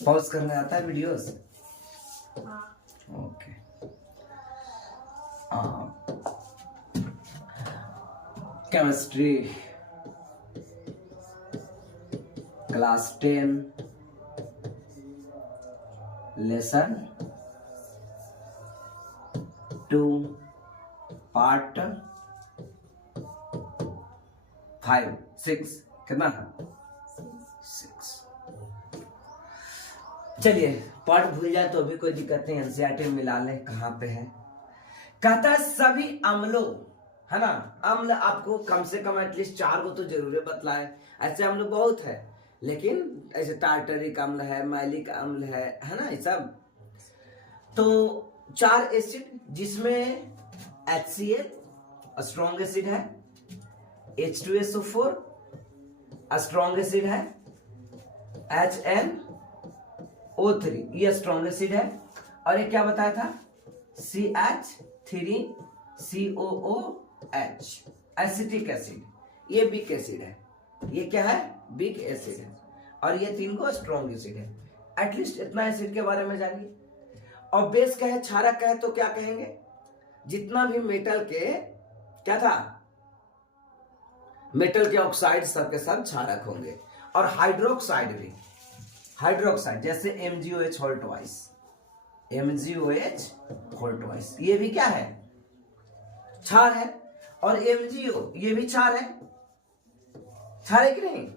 Pause करने आता है videos? Okay. Chemistry class 10 lesson 2 part 5 6 कितना? 6। चलिए पार्ट भूल जाए तो भी कोई दिक्कत नहीं, एनसीईआरटी में मिला ले कहाँ पे है। कहता है सभी अम्लों, है ना, अम्ल आपको कम से कम एटलीस्ट 4 को तो जरूर बतलाए। ऐसे अम्ल बहुत है, लेकिन ऐसे टार्टरिक अम्ल है, मैलिक अम्ल है ना, ये सब। तो 4 एसिड जिसमें HCl स्ट्रॉन्ग एसिड है, H2SO4 स्ट्रॉन्ग एसिड है, HNO3 ये स्ट्रॉन्ग एसिड है, और ये क्या बताया था, CH3COOH एसिटिक एसिड, ये वीक एसिड है। ये क्या है? वीक एसिड है, और ये 3 को स्ट्रॉन्ग एसिड है। एटलीस्ट इतना एसिड के बारे में जानिए। और बेस का है, क्षारक का है, तो क्या कहेंगे, जितना भी मेटल के क्या था, मेटल के ऑक्साइड सबके सब क्षारक होंगे। और हाइड्रोक्साइड भी, हाइड्रोक्साइड जैसे MgOH whole twice, MgOH whole twice, ये भी क्या है, क्षार है। और MgO ये भी क्षार है, क्षार है कि नहीं?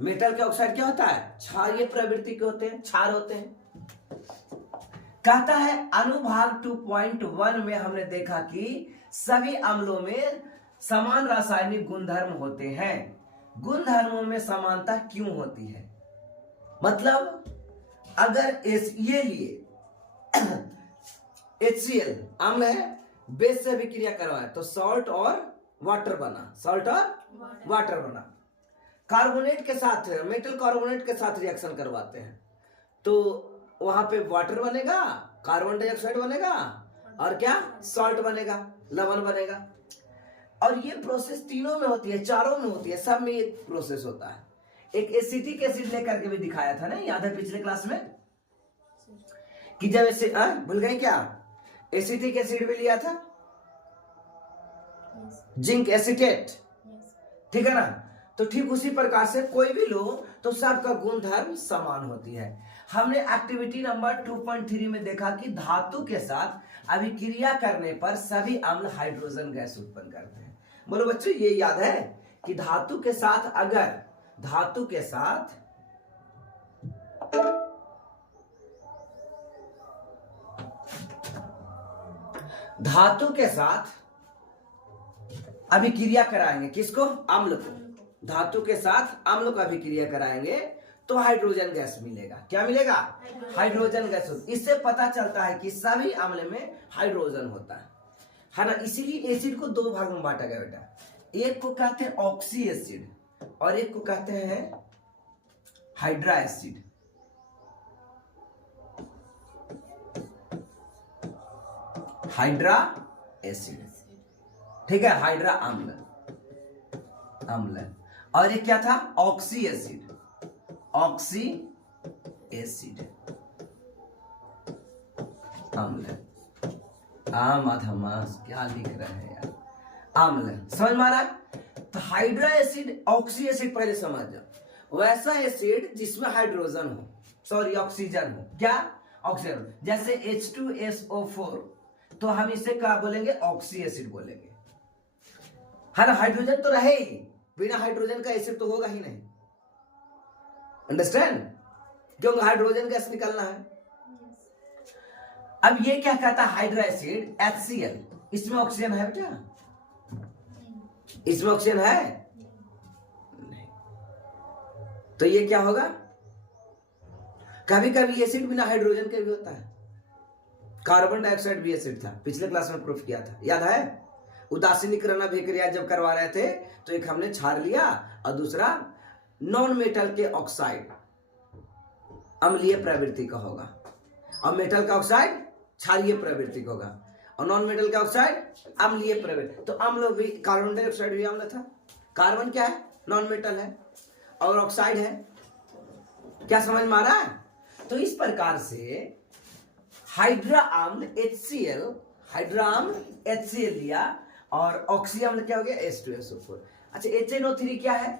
मेटल के ऑक्साइड क्या होता है, क्षारीय प्रवृत्ति के होते हैं, क्षार होते हैं। कहता है अनुभाग 2.1 में हमने देखा कि सभी अम्लों में समान रासायनिक गुणधर्म होते हैं। गुणधर्मों में समानता क्यों होती है? मतलब अगर ये लिए HCl अम्ल है, बेस से अभिक्रिया करवाए तो सॉल्ट और वाटर बना, सॉल्ट और वाटर बना। कार्बोनेट के साथ, मेटल कार्बोनेट के साथ रिएक्शन करवाते हैं तो वहां पे वाटर बनेगा, कार्बन डाइऑक्साइड बनेगा, और क्या, सॉल्ट बनेगा, लवण बनेगा। और ये प्रोसेस तीनों में होती है, चारों में होती है, सब में ये प्रोसेस होता है। एक एसिटिक एसिड लेकर के भी दिखाया था ना, याद है पिछले क्लास में, कि जब ऐसे भूल गए क्या, एसिटिक एसिड भी लिया था, जिंक एसिटेट, ठीक है ना। तो ठीक उसी प्रकार से कोई भी लो तो सबका गुणधर्म समान होती है। हमने एक्टिविटी नंबर 2.3 में देखा कि धातु के साथ अभिक्रिया करने पर सभी अम्ल हाइड्रोजन गैस उत्पन्न करते हैं। बोलो बच्चों, ये याद है कि धातु के साथ, अगर धातु के साथ अभिक्रिया कराएंगे, किसको, अम्ल को, धातु के साथ अम्ल को अभिक्रिया कराएंगे तो हाइड्रोजन गैस मिलेगा। क्या मिलेगा? Hydrogen gas. इससे पता चलता है कि सभी अम्ल में हाइड्रोजन होता है ना। इसीलिए एसिड को 2 भाग में बांटा गया बेटा, एक को कहते हैं ऑक्सी एसिड और एक को कहते हैं हाइड्रा एसिड। हाइड्रा एसिड, ठीक है, हाइड्रा अम्ल, और ये क्या था, ऑक्सी एसिड, ऑक्सी एसिड अम्ल। आमास क्या लिख रहे हैं यार, अम्ल, समझ में आ रहा है? तो हाइड्रा एसिड, ऑक्सी एसिड पहले समझ जाओ, वैसा एसिड जिसमें हाइड्रोजन हो, सॉरी ऑक्सीजन हो, क्या, ऑक्सीजन। जैसे H2SO4 तो हम इसे क्या बोलेंगे, ऑक्सी एसिड बोलेंगे, है ना। हाइड्रोजन तो रहे ही, बिना हाइड्रोजन का एसिड तो होगा ही नहीं, अंडरस्टैंड, क्योंकि हाइड्रोजन गैस निकलना है। अब ये क्या कहता है, हाइड्रा एसिड HCl, इसमें ऑक्सीजन है बेटा, इसमें ऑक्सीजन है नहीं, तो ये क्या होगा, कभी कभी एसिड बिना हाइड्रोजन के भी होता है। कार्बन डाइऑक्साइड भी एसिड था, पिछले क्लास में प्रूफ किया था, याद है। उदासीनीकरण अभिक्रिया जब करवा रहे थे तो एक हमने क्षार लिया और दूसरा नॉन मेटल के ऑक्साइड, अम्लीय प्रवृत्ति का होगा, और मेटल का ऑक्साइड क्षारीय प्रवृत्ति का होगा, और नॉन मेटल का ऑक्साइड अम्लीय प्रवृत्ति। तो अम्ल भी, कार्बन डाइऑक्साइड भी अम्ल था। कार्बन क्या है, नॉन मेटल है, और ऑक्साइड है। क्या समझ में आ रहा है? तो इस प्रकार से हाइड्रा अम्ल HCl लिया और ऑक्सी अम्ल क्या हो गया H2SO4। अच्छा HNO3 क्या है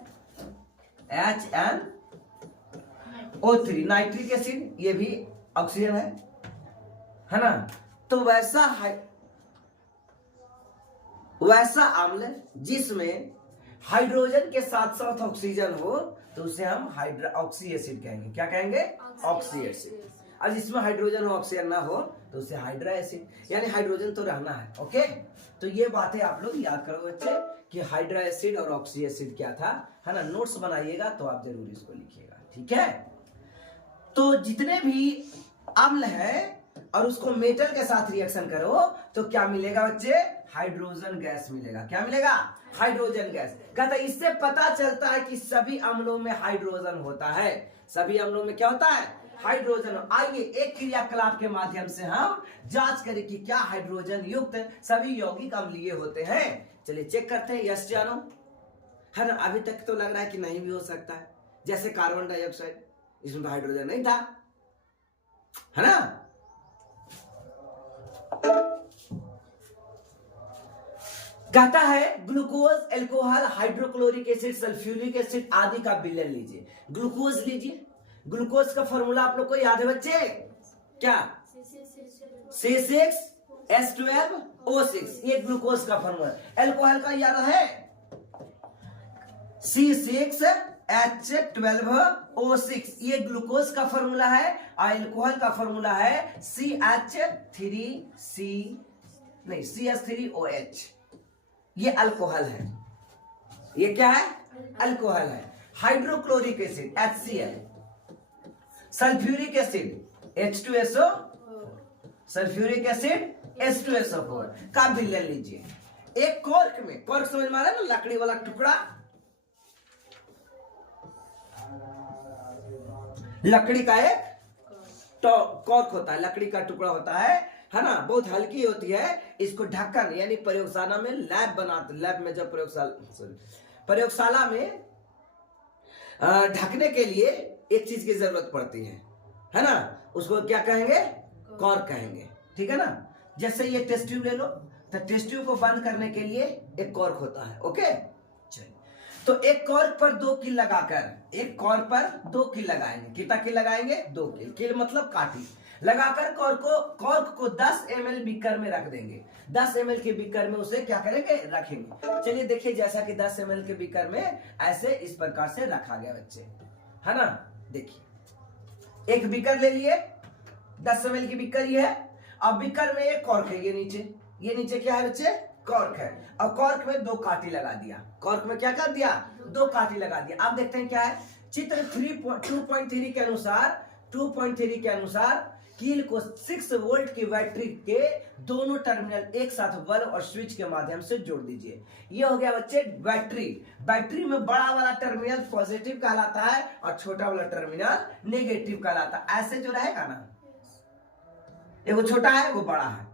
HNO3 नाइट्रिक एसिड, ये भी ऑक्सीजन है ना। तो वैसा अम्ल जिसमें हाइड्रोजन के साथ साथ ऑक्सीजन हो तो उसे हम ऑक्सी एसिड कहेंगे। क्या कहेंगे ऑक्सी एसिड। और जिसमें हाइड्रोजन हो ऑक्सीजन ना हो तो उसे हाइड्रा एसिड, यानी हाइड्रोजन तो रहना है। ओके, तो ये बातें आप लोग याद करो बच्चे कि हाइड्रा एसिड और ऑक्सी एसिड क्या था, है ना। नोट्स बनाइएगा तो आप जरूर इसको लिखिएगा, ठीक है। तो जितने भी अम्ल है और उसको मेटल के साथ रिएक्शन करो तो क्या मिलेगा बच्चे, हाइड्रोजन गैस मिलेगा। क्या मिलेगा, हाइड्रोजन गैस। कहता है इससे पता चलता है कि सभी अम्लों में हाइड्रोजन होता है। सभी अम्लों में क्या होता है, हाइड्रोजन। आइए एक क्रियाकलाप के माध्यम से हम जांच करें कि क्या हाइड्रोजन युक्त सभी यौगिक अम्लीय होते हैं। चलिए चेक करते हैं। यस जानो, है ना। अभी तक तो लग रहा है कि नहीं भी हो सकता है, जैसे कार्बन डाइऑक्साइड, इसमें तो हाइड्रोजन नहीं था, है ना। कहता है glucose, alcohol, hydrochloric acid, sulphuric acid आदि का विलयन लीजिए। ग्लूकोज लीजिए। ग्लूकोज का फॉर्मूला आप लोग को याद है बच्चे, क्या C6H12O6, ये ग्लूकोज का फॉर्मूला। अल्कोहल का याद है C6H12O6, ये ग्लूकोज का फॉर्मूला है। और अल्कोहल का फॉर्मूला है CH3OH, ये अल्कोहल है। ये क्या है, अल्कोहल है। Hydrochloric acid HCl, sulphuric acid H2SO, sulphuric acid H2SO4 का विलयन लीजिए। एक कॉर्क में, कॉर्क समझ में आ रहा है ना, लकड़ी वाला टुकड़ा, लकड़ी का एक कॉर्क होता है, लकड़ी का टुकड़ा होता है ना। बहुत हल्की होती है। इसको ढक्कन यानी प्रयोगशाला में लैब में जब प्रयोगशाला में ढकने के लिए एक चीज की जरूरत पड़ती है ना। उसको क्या कहेंगे, कॉर्क कहेंगे, ठीक है ना। जैसे ये टेस्ट ट्यूब ले लो, तो टेस्ट ट्यूब को बंद करने के लिए एक कॉर्क होता है। ओके, चलिए। तो एक कॉर्क पर 2 कील लगाकर, एक कॉर्क पर 2 कील लगाएंगे। कितना कील लगाएंगे, 2 कील। कील मतलब काटी लगाकर कॉर्क को 10 ml बीकर में रख देंगे। 10 ml के बीकर में उसे क्या करेंगे, रखेंगे। चलिए देखिए, जैसा कि 10 ml के बीकर में ऐसे इस प्रकार से रखा गया बच्चे, है ना। देखिए एक बीकर ले लिए, 10 ml की बीकर ये है। अब बीकर में एक कॉर्क है, ये नीचे क्या है बच्चे, कॉर्क है। और कॉर्क में 2 काटी लगा दिया। कॉर्क में क्या कर दिया, 2 काटी लगा दिया। आप देखते हैं क्या है, चित्र 2.3 के अनुसार कील को 6 वोल्ट की बैटरी के दोनों टर्मिनल एक साथ बल्ब और स्विच के माध्यम से जोड़ दीजिए। ये हो गया बच्चे बैटरी। बैटरी में बड़ा वाला टर्मिनल पॉजिटिव कहलाता है और छोटा वाला टर्मिनल नेगेटिव कहलाता है। ऐसे जो रहेगा ना, ये वो छोटा है वो बड़ा है,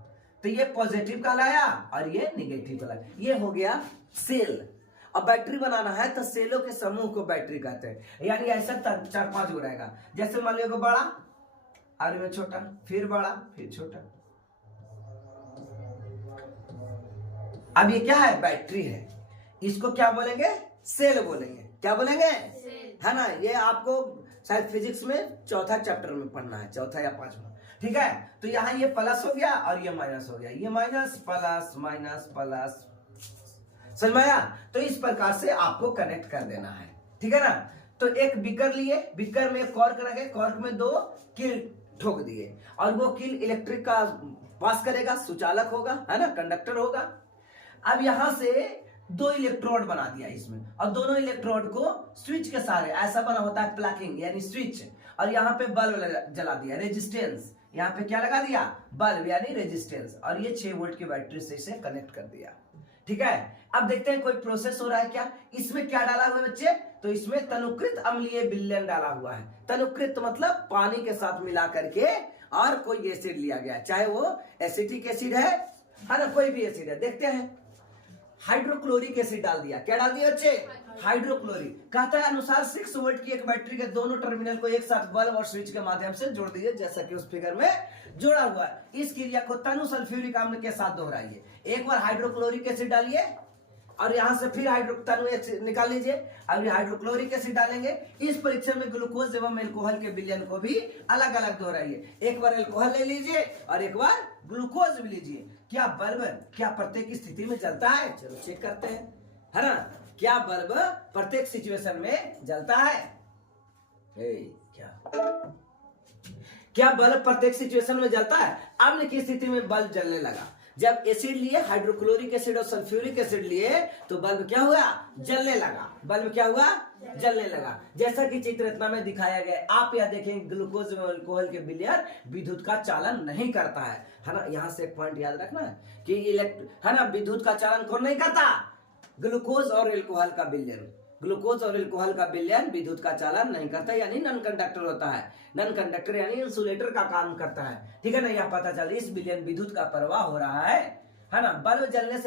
तो ये पॉजिटिव कहलाया और ये नेगेटिव कहलाया। ये हो गया सेल। अब बैटरी बनाना है तो सेलों के समूह को बैटरी कहते हैं। यानी ऐसा 4-5 गो रहेगा। जैसे मान लो बड़ा और में छोटा, फिर बड़ा, फिर छोटा। अब ये क्या है, बैटरी है। इसको क्या बोलेंगे, सेल बोलेंगे। क्या बोलेंगे, है ना। ये आपको शायद फिजिक्स में 4था चैप्टर में पढ़ना है, 4था या 5वां, ठीक है। तो यहाँ ये प्लस हो गया और ये माइनस हो गया, ये माइनस प्लस माइनस प्लस, समझ में आया। तो इस प्रकार से आपको कनेक्ट कर देना है, ठीक है ना। तो एक बीकर लिए, बीकर में कॉर्क रखे, कॉर्क में 2 कील ठोक दिए और वो कील इलेक्ट्रिक का पास करेगा, सुचालक होगा, है ना, कंडक्टर होगा। अब यहां से 2 इलेक्ट्रोड बना दिया इसमें, और दोनों इलेक्ट्रोड को स्विच के सहारे, ऐसा बना होता है प्लगिंग यानी स्विच, और यहाँ पे बल्ब जला दिया, रेजिस्टेंस। यहाँ पे क्या लगा दिया, बल्ब यानी रेजिस्टेंस, और ये 6 वोल्ट की बैटरी से इसे कनेक्ट कर दिया, ठीक है। अब देखते हैं कोई प्रोसेस हो रहा है क्या। इसमें क्या डाला हुआ है बच्चे, तो इसमें तनुकृत अम्लीय विलयन डाला हुआ है। तनुकृत मतलब पानी के साथ मिला करके और कोई एसिड लिया गया, चाहे वो एसिटिक एसिड है ना, कोई भी एसिड है। देखते हैं हाइड्रोक्लोरिक एसिड डाल दिया। क्या डाल दिया बच्चे? हाइड्रोक्लोरिक। कहता है अनुसार 6 वोल्ट की एक बैटरी के दोनों टर्मिनल को एक साथ बल्ब और स्विच के माध्यम से जोड़ दीजिए, जैसा कि उस फिगर में जोड़ा हुआ है। इस क्रिया को तनु सल्फ्यूरिक अम्ल के साथ दोहराइए। एक बार हाइड्रोक्लोरिक एसिड डालिए और यहां से फिर तनु निकाल लीजिए। अब ये हाइड्रोक्लोरिक एसिड डालेंगे। इस परीक्षण में ग्लूकोज एवं एल्कोहल के विलयन को भी अलग अलग दोहराइए। एक बार एल्कोहल ले लीजिए और एक बार ग्लूकोज भी लीजिए। क्या बल्ब प्रत्येक स्थिति में जलता है? चलो चेक करते हैं, है ना। क्या बल्ब प्रत्येक सिचुएशन में जलता है? क्या बल्ब प्रत्येक सिचुएशन में जलता है? अम्ल की स्थिति में बल्ब जलने लगा। जब एसिड लिए, हाइड्रोक्लोरिक एसिड और सल्फ्यूरिक एसिड लिए, तो बल्ब क्या हुआ? जलने लगा। बल्ब क्या हुआ? जलने लगा। जैसा कि चित्र रचना में दिखाया गया। आप यह देखेंगे ग्लूकोज और अल्कोहल के विलयन विद्युत का चालन नहीं करता है ना। यहाँ से एक पॉइंट याद रखना है कि है ना, विद्युत का चालन कौन नहीं करता? ग्लूकोज और एल्कोहल का विलयन। ग्लूकोज और एल्कोहल का विलयन विद्युत का चालन नहीं करता, यानी नॉन कंडक्टर होता है। नॉन कंडक्टर यानी इंसुलेटर का काम करता है, ठीक है ना। यह पता चल इस विलयन विद्युत का प्रवाह हो रहा है ना। बल्ब जलने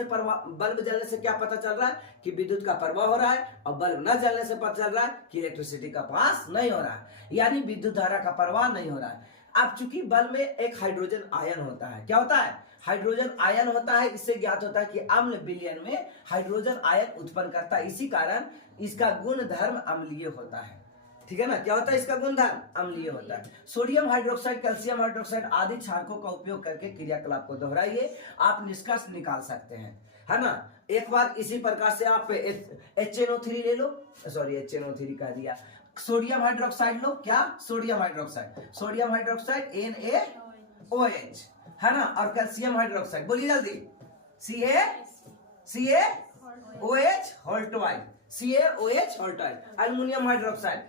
से क्या पता चल रहा है? कि विद्युत का प्रवाह हो रहा है। और बल्ब न जलने से पता चल रहा है कि इलेक्ट्रिसिटी का पास नहीं हो रहा है, यानी विद्युत धारा का प्रवाह नहीं हो रहा है। अब चूंकि बल्ब में एक हाइड्रोजन आयन होता है, क्या होता है? हाइड्रोजन आयन होता है। इससे ज्ञात होता है कि अम्ल विलयन में हाइड्रोजन आयन उत्पन्न करता है। इसी कारण इसका गुण धर्म अम्लीय होता है, ठीक है ना। क्या होता है? इसका गुण धर्म अम्लीय होता है। सोडियम हाइड्रोक्साइड, कैल्शियम हाइड्रोक्साइड आदि क्षारकों का उपयोग करके क्रियाकलाप को दोहराइए। आप निष्कर्ष निकाल सकते हैं, है ना। एक बार इसी प्रकार से आप HNO3 ले लो, सॉरी HNO3 कह दिया, सोडियम हाइड्रोक्साइड लो। क्या? Sodium hydroxide, sodium hydroxide NaOH, है ना। और कैल्शियम हाइड्रोक्साइड, बोलिए जल्दी, CaOH whole twice, CaOH whole twice. Aluminium hydroxide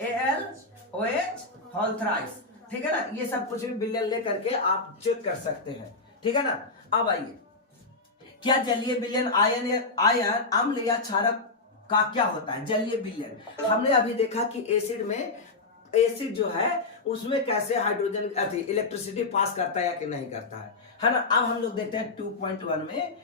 AlOH whole thrice, ठीक है ना। ये सब कुछ भी विलयन लेकर के आप चेक कर सकते हैं, ठीक है ना। अब आइए, क्या जलीय विलयन आयन अम्ल या क्षारक का क्या होता है? जलीय विलयन हमने अभी देखा कि एसिड जो है उसमें कैसे हाइड्रोजन इलेक्ट्रिसिटी पास करता है या कि नहीं करता है ना। अब हम लोग देखते हैं 2.1 में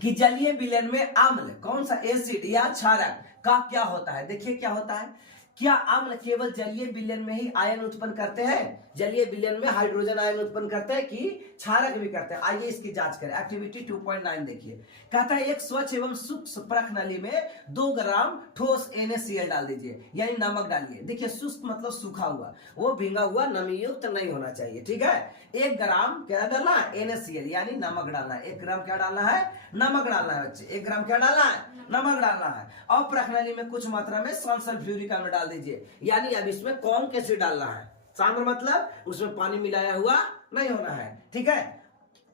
कि जलीय विलयन में अम्ल, कौन सा? एसिड या क्षारक का क्या होता है? देखिए क्या होता है। क्या अम्ल केवल जलीय विलयन में ही आयन उत्पन्न करते हैं? जलीय विलयन में हाइड्रोजन आयन उत्पन्न करते हैं कि क्षारक भी करते हैं? आइए इसकी जांच करें। एक्टिविटी 2.9 देखिए। कहता है एक स्वच्छ एवं शुष्क परख नली में 2 ग्राम ठोस NaCl डाल दीजिए, यानी नमक डालिए। देखिए शुष्क मतलब सूखा हुआ, वो भींगा हुआ नमी युक्त नहीं होना चाहिए, ठीक है। 1 ग्राम क्या डालना है? NaCl यानी नमक डालना है। 1 ग्राम क्या डालना है? नमक डालना है बच्चे। 1 ग्राम क्या डालना है? नमक डालना है। और परख नली में कुछ मात्रा में सल्फ्यूरिक अम्ल डाल दीजिए, यानी अब इसमें कौन एसिड डालना है? सांद्र मतलब उसमें पानी मिलाया हुआ नहीं होना है, ठीक है।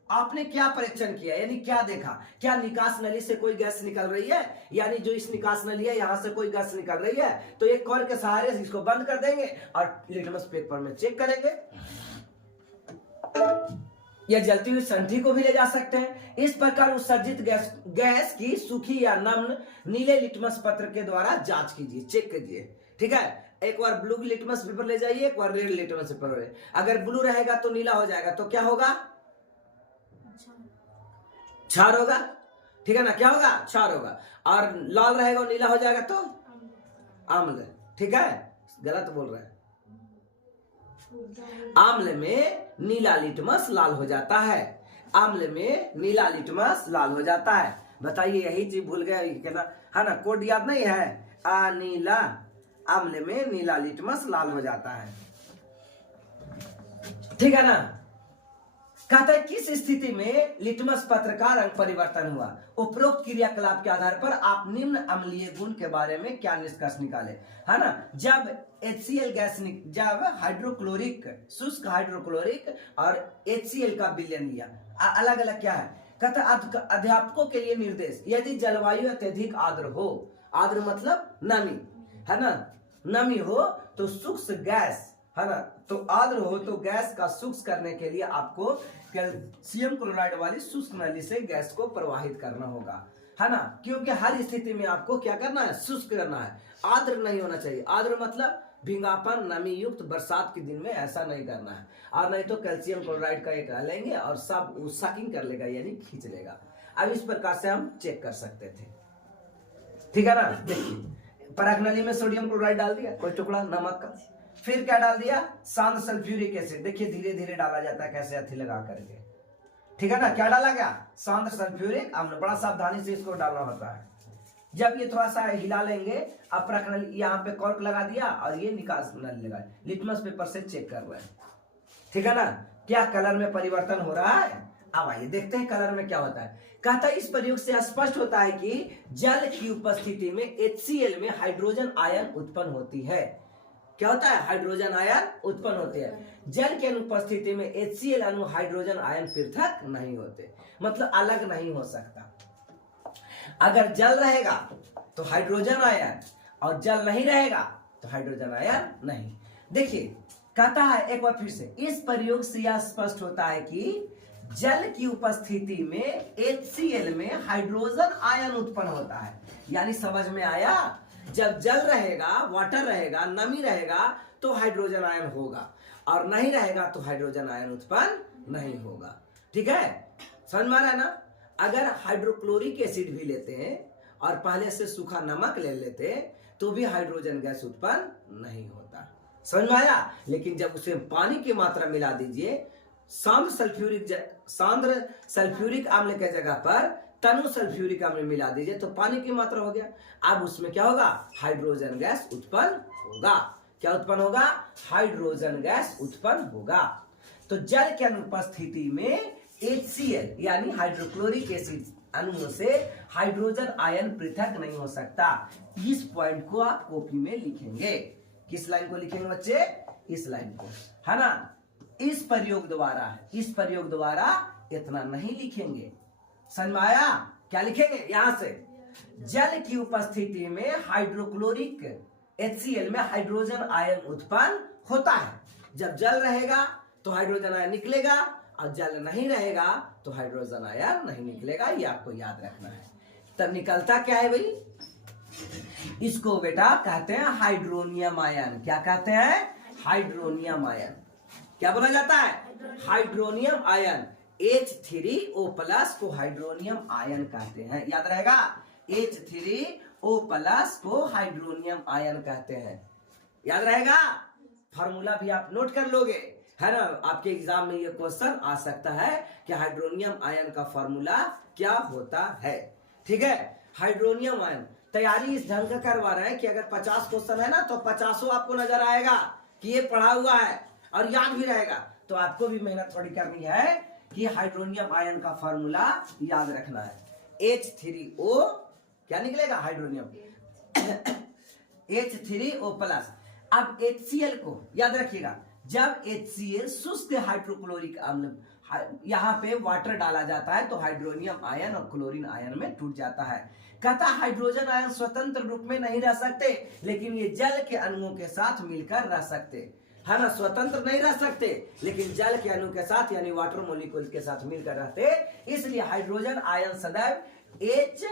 आपने क्या परीक्षण किया, यानी क्या देखा? क्या निकास नली से कोई गैस निकल रही है? यानी जो इस निकास नली है यहां से कोई गैस निकल रही है, तो एक कॉर्क के सहारे से इसको बंद कर देंगे और लिटमस पेपर में चेक करेंगे। या जलती हुई संठी को भी ले जा सकते हैं। इस प्रकार उत्सर्जित गैस की सूखी या नम्न नीले लिटमस पत्र के द्वारा जांच कीजिए, चेक कीजिए, ठीक है। एक बार ब्लू लिटमस पेपर ले जाइए, एक बार रेड लिटमस पेपर ले। अगर ब्लू रहेगा तो नीला हो जाएगा, तो क्या होगा? क्षार होगा, ठीक है ना। क्या होगा? क्षार होगा। और लाल रहेगा और नीला हो जाएगा तो अम्ल, ठीक है। गलत बोल रहे हैं। आम्ल में नीला लिटमस लाल हो जाता है। आम्ल में नीला लिटमस लाल हो जाता है। बताइए, यही चीज भूल गए है ना। कोड याद नहीं है? नीला, आम्ल में नीला लिटमस लाल हो जाता है, ठीक है ना। कहता है किस स्थिति में लिटमस पत्र का रंग परिवर्तन हुआ? उपरोक्त क्रियाकलाप के आधार पर आप निम्न अम्लीय गुण के बारे में क्या निष्कर्ष निकाले, है ना। जब HCl गैस जब हाइड्रोक्लोरिक, शुष्क हाइड्रोक्लोरिक और HCl का विलयन लिया, अलग अलग क्या है? कहता है अध्यापकों के लिए निर्देश, यदि जलवायु अत्यधिक आर्द्र हो, आर्द्र मतलब नमी, है ना, नमी हो तो शुष्क गैस, है ना, तो आर्द्र हो तो गैस का शुष्क करने के लिए आपको कैल्शियम क्लोराइड वाली शुष्क नली से गैस को प्रवाहित करना होगा, है ना। क्योंकि हर स्थिति में आपको क्या करना है? शुष्क करना है, आर्द्र नहीं होना चाहिए। आर्द्र मतलब भींगापन नमी युक्त बरसात के दिन में ऐसा नहीं करना है, और नहीं तो कैल्शियम क्लोराइड का एक लेंगे और सब सकिंग कर लेगा यानी खींच लेगा। अब इस प्रकार से हम चेक कर सकते थे, ठीक है ना। देखिए परागनली में सोडियम क्लोराइड डाल दिया, कोई टुकड़ा नमक का, फिर क्या डाल दिया, शांत सल्फ्यूरिक एसिड। देखिए धीरे धीरे डाला जाता है कैसे अथी लगा करके, ठीक है ना। क्या डाला गया, शांत सल्फ्यूरिक अम्ल, बड़ा सावधानी से इसको डालना होता है। जब ये थोड़ा सा हिला लेंगे, अब प्रखनली यहाँ पे कॉर्क लगा दिया और ये निकास नली लगा, लिटमस पेपर से चेक कर रहे हैं, ठीक है ना। क्या कलर में परिवर्तन हो रहा है, अब आइए देखते हैं कलर में क्या होता है। कहता है इस प्रयोग से स्पष्ट होता है कि जल की उपस्थिति में HCl में हाइड्रोजन आयन उत्पन्न होती है। क्या होता है, हाइड्रोजन आयन उत्पन्न होते हैं। जल के अनुपस्थिति में HCl अणु हाइड्रोजन आयन पृथक नहीं होते, मतलब अलग नहीं हो सकता। अगर जल रहेगा तो हाइड्रोजन आयन, और जल नहीं रहेगा तो हाइड्रोजन आयन नहीं। देखिए कहता है एक बार फिर से, इस प्रयोग से यह स्पष्ट होता है कि जल की उपस्थिति में HCl में हाइड्रोजन आयन उत्पन्न होता है। यानी समझ में आया, जब जल रहेगा, वाटर रहेगा, नमी रहेगा तो हाइड्रोजन आयन होगा, और नहीं रहेगा तो हाइड्रोजन आयन उत्पन्न नहीं होगा, ठीक है। समझ में आ रहा है ना। अगर हाइड्रोक्लोरिक एसिड भी लेते हैं और पहले से सूखा नमक ले लेते तो भी हाइड्रोजन गैस उत्पन्न नहीं होता, समझ में आया। लेकिन जब उसे पानी की मात्रा मिला दीजिए, सांद्र सल्फ्यूरिक अम्ल के जगह पर तनु सल्फ्यूरिक अम्ल मिला दीजिए तो पानी की मात्रा हो गया। अब उसमें क्या होगा, हाइड्रोजन गैस उत्पन्न होगा। क्या उत्पन्न होगा, हाइड्रोजन गैस उत्पन्न होगा। तो जल के अनुपस्थिति में HCl यानी हाइड्रोक्लोरिक एसिड अणुओं से हाइड्रोजन आयन पृथक नहीं हो सकता। इस पॉइंट को आप कॉपी में लिखेंगे। किस लाइन को लिखेंगे बच्चे, इस लाइन को, है ना। इस प्रयोग द्वारा इतना नहीं लिखेंगे, समझ में आया। क्या लिखेंगे, यहां से जल की उपस्थिति में हाइड्रोक्लोरिक HCl में हाइड्रोजन आयन उत्पन्न होता है। जब जल रहेगा तो हाइड्रोजन आयन निकलेगा, और जल नहीं रहेगा तो हाइड्रोजन आयन नहीं निकलेगा। ये आपको याद रखना है। तब निकलता क्या है भाई, इसको बेटा कहते हैं हाइड्रोनियम आयन। क्या कहते हैं, हाइड्रोनियम आयन। क्या बोला जाता है, हाइड्रोनियम आयन। H3O+ को हाइड्रोनियम आयन कहते हैं, याद रहेगा। H3O+ को हाइड्रोनियम आयन कहते हैं, याद रहेगा। फॉर्मूला भी आप नोट कर लोगे, है ना। आपके एग्जाम में ये क्वेश्चन आ सकता है कि हाइड्रोनियम आयन का फॉर्मूला क्या होता है, ठीक है। हाइड्रोनियम आयन तैयारी इस ढंग का करवा रहे हैं कि अगर 50 क्वेश्चन है ना तो 50 आपको नजर आएगा कि ये पढ़ा हुआ है और याद भी रहेगा। तो आपको भी मेहनत थोड़ी करनी है कि हाइड्रोनियम आयन का फॉर्मूला याद रखना है। H3O क्या निकलेगा, हाइड्रोनियम H3O+। अब HCl को याद रखिएगा, जब HCl शुष्क हाइड्रोक्लोरिक अम्ल, यहाँ पे वाटर डाला जाता है तो हाइड्रोनियम आयन और क्लोरीन आयन में टूट जाता है। कहता हाइड्रोजन आयन स्वतंत्र रूप में नहीं रह सकते, लेकिन ये जल के अणुओं के साथ मिलकर रह सकते, है ना। स्वतंत्र नहीं रह सकते लेकिन जल के अणु के साथ यानी वाटर मोलिक्यूल के साथ मिलकर रहते। इसलिए हाइड्रोजन आयन सदैव H+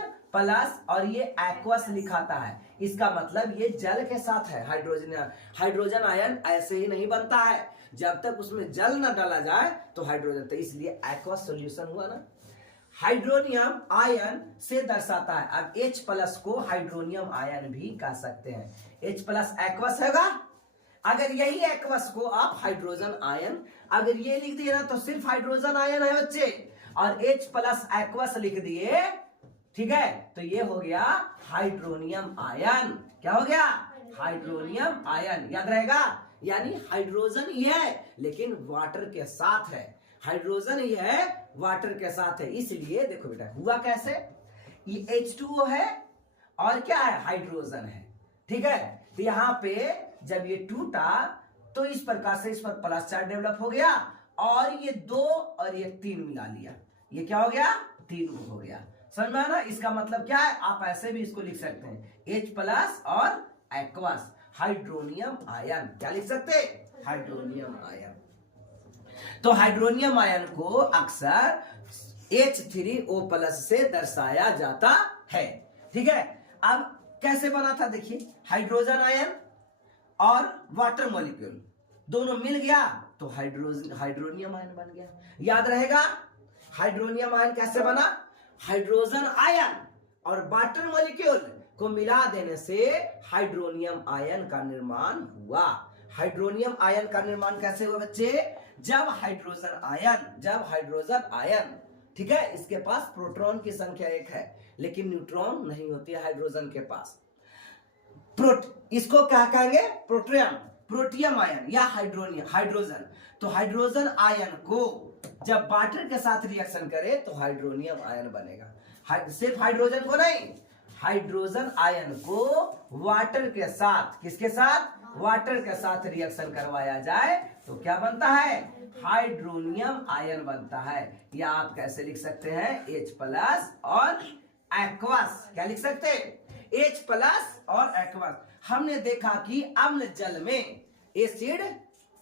और ये एक्वस लिखाता है। इसका मतलब ये जल के साथ है। हाइड्रोजन आयन ऐसे ही नहीं बनता है, जब तक उसमें जल न डाला जाए तो हाइड्रोजन, तो इसलिए एक्वस सॉल्यूशन हुआ ना। हाइड्रोनियम आयन से दर्शाता है। अब H+ को हाइड्रोनियम आयन भी कह सकते हैं। H+ एक्वस होगा। अगर यही एक्वस को आप हाइड्रोजन आयन, अगर ये लिख दिए ना तो सिर्फ हाइड्रोजन आयन है बच्चे, और H+ एक्वस लिख दिए, ठीक है, तो ये हो गया हाइड्रोनियम आयन। क्या हो गया, हाइड्रोनियम आयन, याद रहेगा। यानी हाइड्रोजन ही है लेकिन वाटर के साथ है। हाइड्रोजन ही है, वाटर के साथ है। इसलिए देखो बेटा हुआ कैसे, ये H2O है और क्या है, हाइड्रोजन है, ठीक है। तो यहां पे जब ये टूटा तो इस प्रकार से इस पर प्लस चार्ज डेवलप हो गया, और ये 2 और ये 3 मिला लिया, ये क्या हो गया, 3 हो गया। समझ में आना। इसका मतलब क्या है, आप ऐसे भी इसको लिख सकते हैं, H+ और एक्वस हाइड्रोनियम आयन। क्या लिख सकते, हाइड्रोनियम आयन। तो हाइड्रोनियम आयन को अक्सर H3O+ से दर्शाया जाता है, ठीक है। अब कैसे बना था देखिए, हाइड्रोजन आयन और वाटर मॉलिक्यूल दोनों मिल गया तो हाइड्रोनियम आयन बन गया। याद रहेगा हाइड्रोनियम आयन कैसे बना? हाइड्रोजन आयन और वाटर मॉलिक्यूल को मिला देने से हाइड्रोनियम आयन का निर्माण हुआ। हाइड्रोनियम आयन का निर्माण कैसे हुआ बच्चे? जब हाइड्रोजन आयन ठीक है, इसके पास प्रोटॉन की संख्या 1 है लेकिन न्यूट्रॉन नहीं होती है हाइड्रोजन के पास। इसको क्या कहेंगे? प्रोटियम आयन या हाइड्रोजन। तो हाइड्रोजन आयन को जब वाटर के साथ रिएक्शन करे तो हाइड्रोनियम आयन बनेगा। सिर्फ हाइड्रोजन को नहीं, हाइड्रोजन आयन को वाटर के साथ, किसके साथ? वाटर के साथ रिएक्शन करवाया जाए तो क्या बनता है? हाइड्रोनियम आयन बनता है। या आप कैसे लिख सकते हैं? H+ और एक्वस। क्या लिख सकते हैं? H+ और एक्वस। हमने देखा कि अम्ल जल में एसिड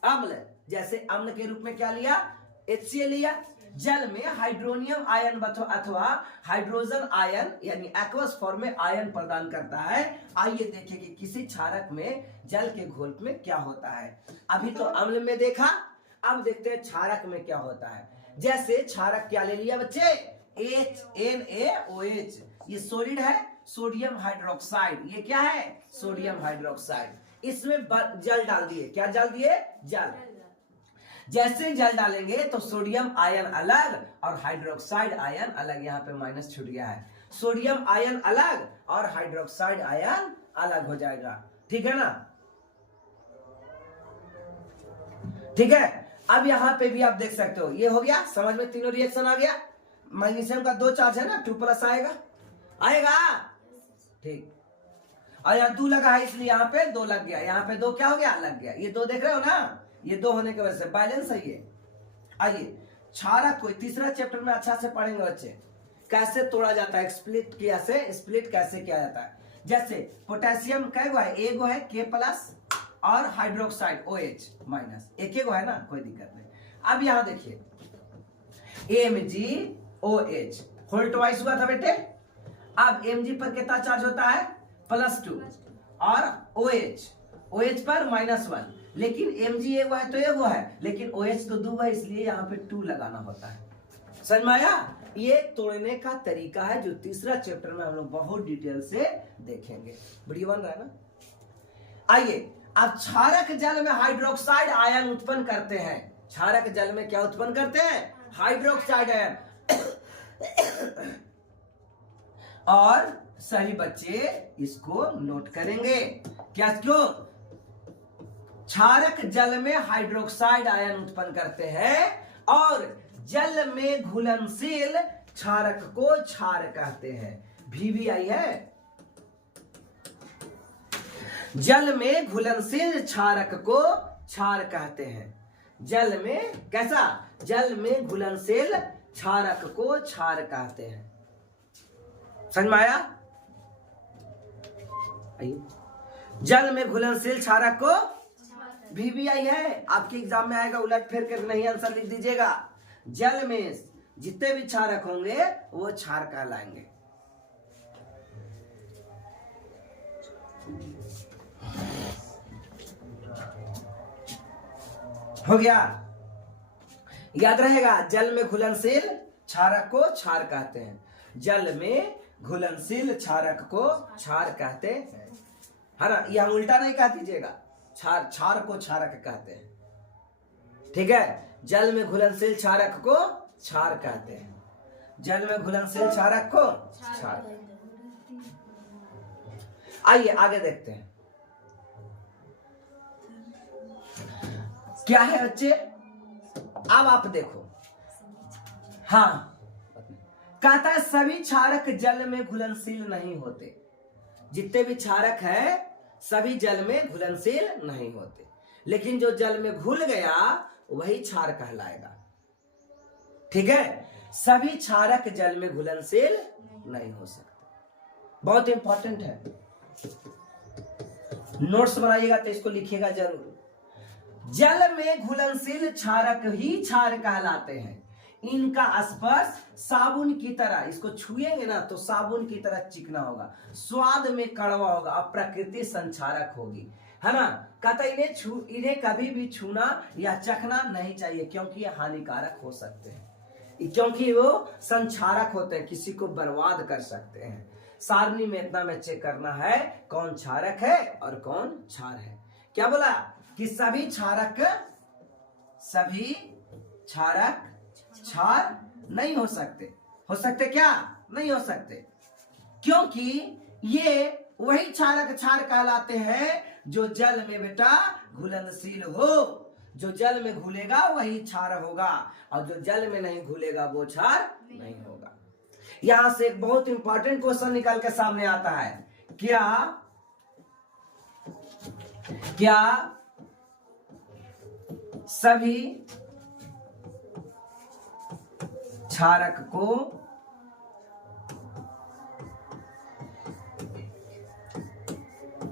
अम्ल, जैसे अम्ल के रूप में क्या लिया? HCl लिया। जल में हाइड्रोनियम आयन अथवा हाइड्रोजन आयन यानी एक्वस फॉर्म में आयन प्रदान करता है। आइए देखें कि किसी क्षारक में जल के घोल में क्या होता है। अभी तो अम्ल में देखा, अब देखते हैं क्षारक में क्या होता है। जैसे क्षारक क्या ले लिया बच्चे? HNaOH, ये सॉलिड है, सोडियम हाइड्रोक्साइड। ये क्या है? Sodium hydroxide. इसमें जल डाल दिए। क्या डाल दिए? जल। जैसे जल डालेंगे तो सोडियम आयन अलग और हाइड्रोक्साइड आयन अलग। यहाँ पे माइनस छूट गया है। सोडियम आयन अलग और हाइड्रोक्साइड आयन अलग हो जाएगा। ठीक है ना? ठीक है। अब यहाँ पे भी आप देख सकते हो, ये हो गया समझ में, तीनों रिएक्शन आ गया। मैग्नीशियम का 2 चार्ज है ना, 2+ आएगा। ठीक। और यहाँ 2 लगा है इसलिए यहाँ पे 2 लग गया। यहाँ पे 2 क्या हो गया? लग गया। ये 2 देख रहे हो ना, ये 2 होने की वजह से बैलेंस है ये। आइए क्षारक को तीसरा चैप्टर में अच्छा से पढ़ेंगे बच्चे, कैसे तोड़ा जाता है, स्प्लिट कैसे किया जाता है। जैसे पोटेशियम कै गो है? एक गो है K+ और हाइड्रोक्साइड OH-, एक है ना, कोई दिक्कत नहीं। अब यहां देखिए MgOH होल ट्वाइस हुआ था बेटे। अब Mg पर कितना चार्ज होता है? +2 और OH पर -1। लेकिन Mg एगो है तो एगो है, लेकिन OH तो 2 है इसलिए यहाँ पे 2 लगाना होता है। समझ में आया? ये तोड़ने का तरीका है जो तीसरा चैप्टर में हम लोग बहुत डिटेल से देखेंगे। बढ़िया बन रहा है ना? आइए अब क्षारक जल में हाइड्रोक्साइड आयन उत्पन्न करते हैं। क्षारक जल में क्या उत्पन्न करते हैं? Hydroxide ion. और सभी बच्चे इसको नोट करेंगे। क्या? क्यों? क्षारक जल में हाइड्रोक्साइड आयन उत्पन्न करते हैं और जल में घुलनशील क्षारक को क्षार कहते हैं। VBI है। जल में घुलनशील क्षारक को क्षार कहते हैं। जल में कैसा? जल में घुलनशील क्षारक को क्षार कहते हैं। समझ में आया? जल में घुलनशील क्षारक को VBI है। आपके एग्जाम में आएगा, उलट फेर कर नहीं आंसर लिख दीजिएगा। जल में जितने भी क्षारक होंगे वो क्षार कहलाएंगे। हो गया? याद रहेगा, जल में घुलनशील क्षारक को क्षार कहते हैं। जल में घुलनशील क्षारक को क्षार कहते हैं, है ना? यह उल्टा नहीं कह दीजिएगा। क्षार को क्षारक कहते हैं। ठीक है? जल में घुलनशील क्षारक को क्षार कहते हैं। जल में घुलनशील क्षारक को क्षार। आइए आगे देखते हैं क्या है बच्चे। अब आप देखो, हाँ कहता है सभी क्षारक जल में घुलनशील नहीं होते। जितने भी क्षारक है सभी जल में घुलनशील नहीं होते, लेकिन जो जल में घुल गया वही क्षार कहलाएगा। ठीक है? सभी क्षारक जल में घुलनशील नहीं हो सकते। बहुत इंपॉर्टेंट है, नोट्स बनाइएगा तो इसको लिखिएगा जरूर। जल में घुलनशील क्षारक ही क्षार कहलाते हैं। इनका स्पर्श साबुन की तरह, इसको छुएंगे ना तो साबुन की तरह चिकना होगा, स्वाद में कड़वा होगा और प्रकृति संक्षारक होगी, है ना? कहता इन्हें कभी भी छूना या चखना नहीं चाहिए, क्योंकि ये हानिकारक हो सकते हैं, क्योंकि वो संक्षारक होते हैं, किसी को बर्बाद कर सकते हैं। सारणी में इतना में चेक करना है कौन क्षारक है और कौन क्षार है। क्या बोला कि सभी क्षारक क्षार नहीं हो सकते। हो सकते क्या? नहीं हो सकते, क्योंकि ये वही क्षारक क्षार कहलाते हैं जो जल में बेटा घुलनशील हो। जो जल में घुलेगा वही क्षार होगा, और जो जल में नहीं घुलेगा वो क्षार नहीं होगा। यहां से एक बहुत इंपॉर्टेंट क्वेश्चन निकल के सामने आता है, क्या सभी क्षारक को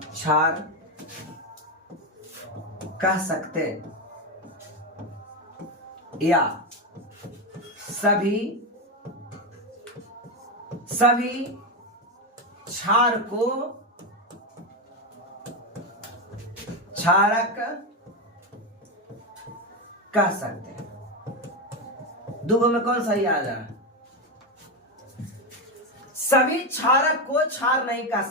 क्षार कह सकते, या सभी क्षार को क्षारक कह सकते हैं? दूगों में कौन सही आ रहा है? सभी क्षारक को क्षार नहीं कह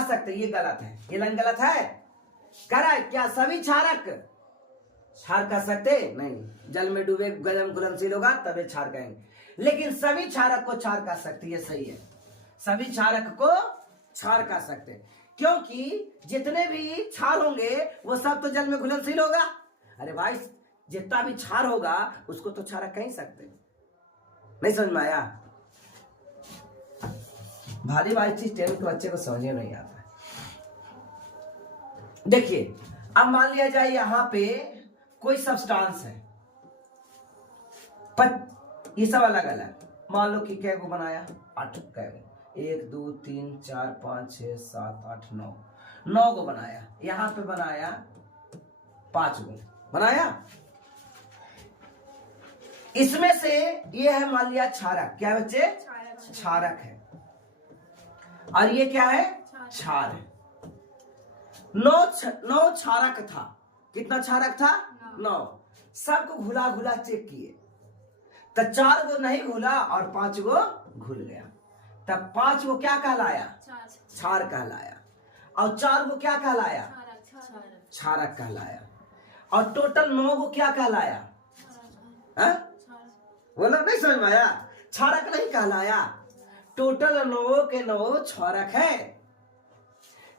सकते, ये गलत है, ये लाइन गलत है। कह रहा है क्या सभी क्षारक क्षार कह सकते? नहीं, जल में डूबे गजम घुलनशील होगा तभी क्षार कहेंगे, लेकिन सभी क्षारक को क्षार कह सकते, ये सही है। सभी क्षारक को क्षार कह सकते, क्योंकि जितने भी क्षार होंगे वो सब तो जल में घुलनशील होगा। अरे भाई, जितना भी क्षार होगा उसको तो क्षारक कह ही सकते। नहीं समझ में आया? भारी भारी चीज 10th के बच्चे को समझ नहीं आता है। देखिए, अब मान लिया जाए यहां पे कोई सब्सटेंस है, ये सब अलग अलग, मान लो कि क्या को बनाया 8 कैगो, 1 2 3 4 5 6 7 8 9 को बनाया। यहां पे बनाया 5 गो बनाया। इसमें से ये है मान लिया क्षारक, क्या बच्चे? क्षारक है, और ये क्या है? क्षार है। 9 क्षारक था। कितना क्षारक था? 9। सबको घुला घुला चेक किए, तो 4 गो नहीं घुला और 5 गो घुल गया, तब 5 गो क्या कहलाया? क्षार कहलाया, और 4 गो क्या कहलाया? क्षारक कहलाया, और टोटल 9 गो क्या कहलाया? वो लोग नहीं समझ में आया? क्षारक नहीं कहलाया, टोटल 9 के 9 क्षारक है,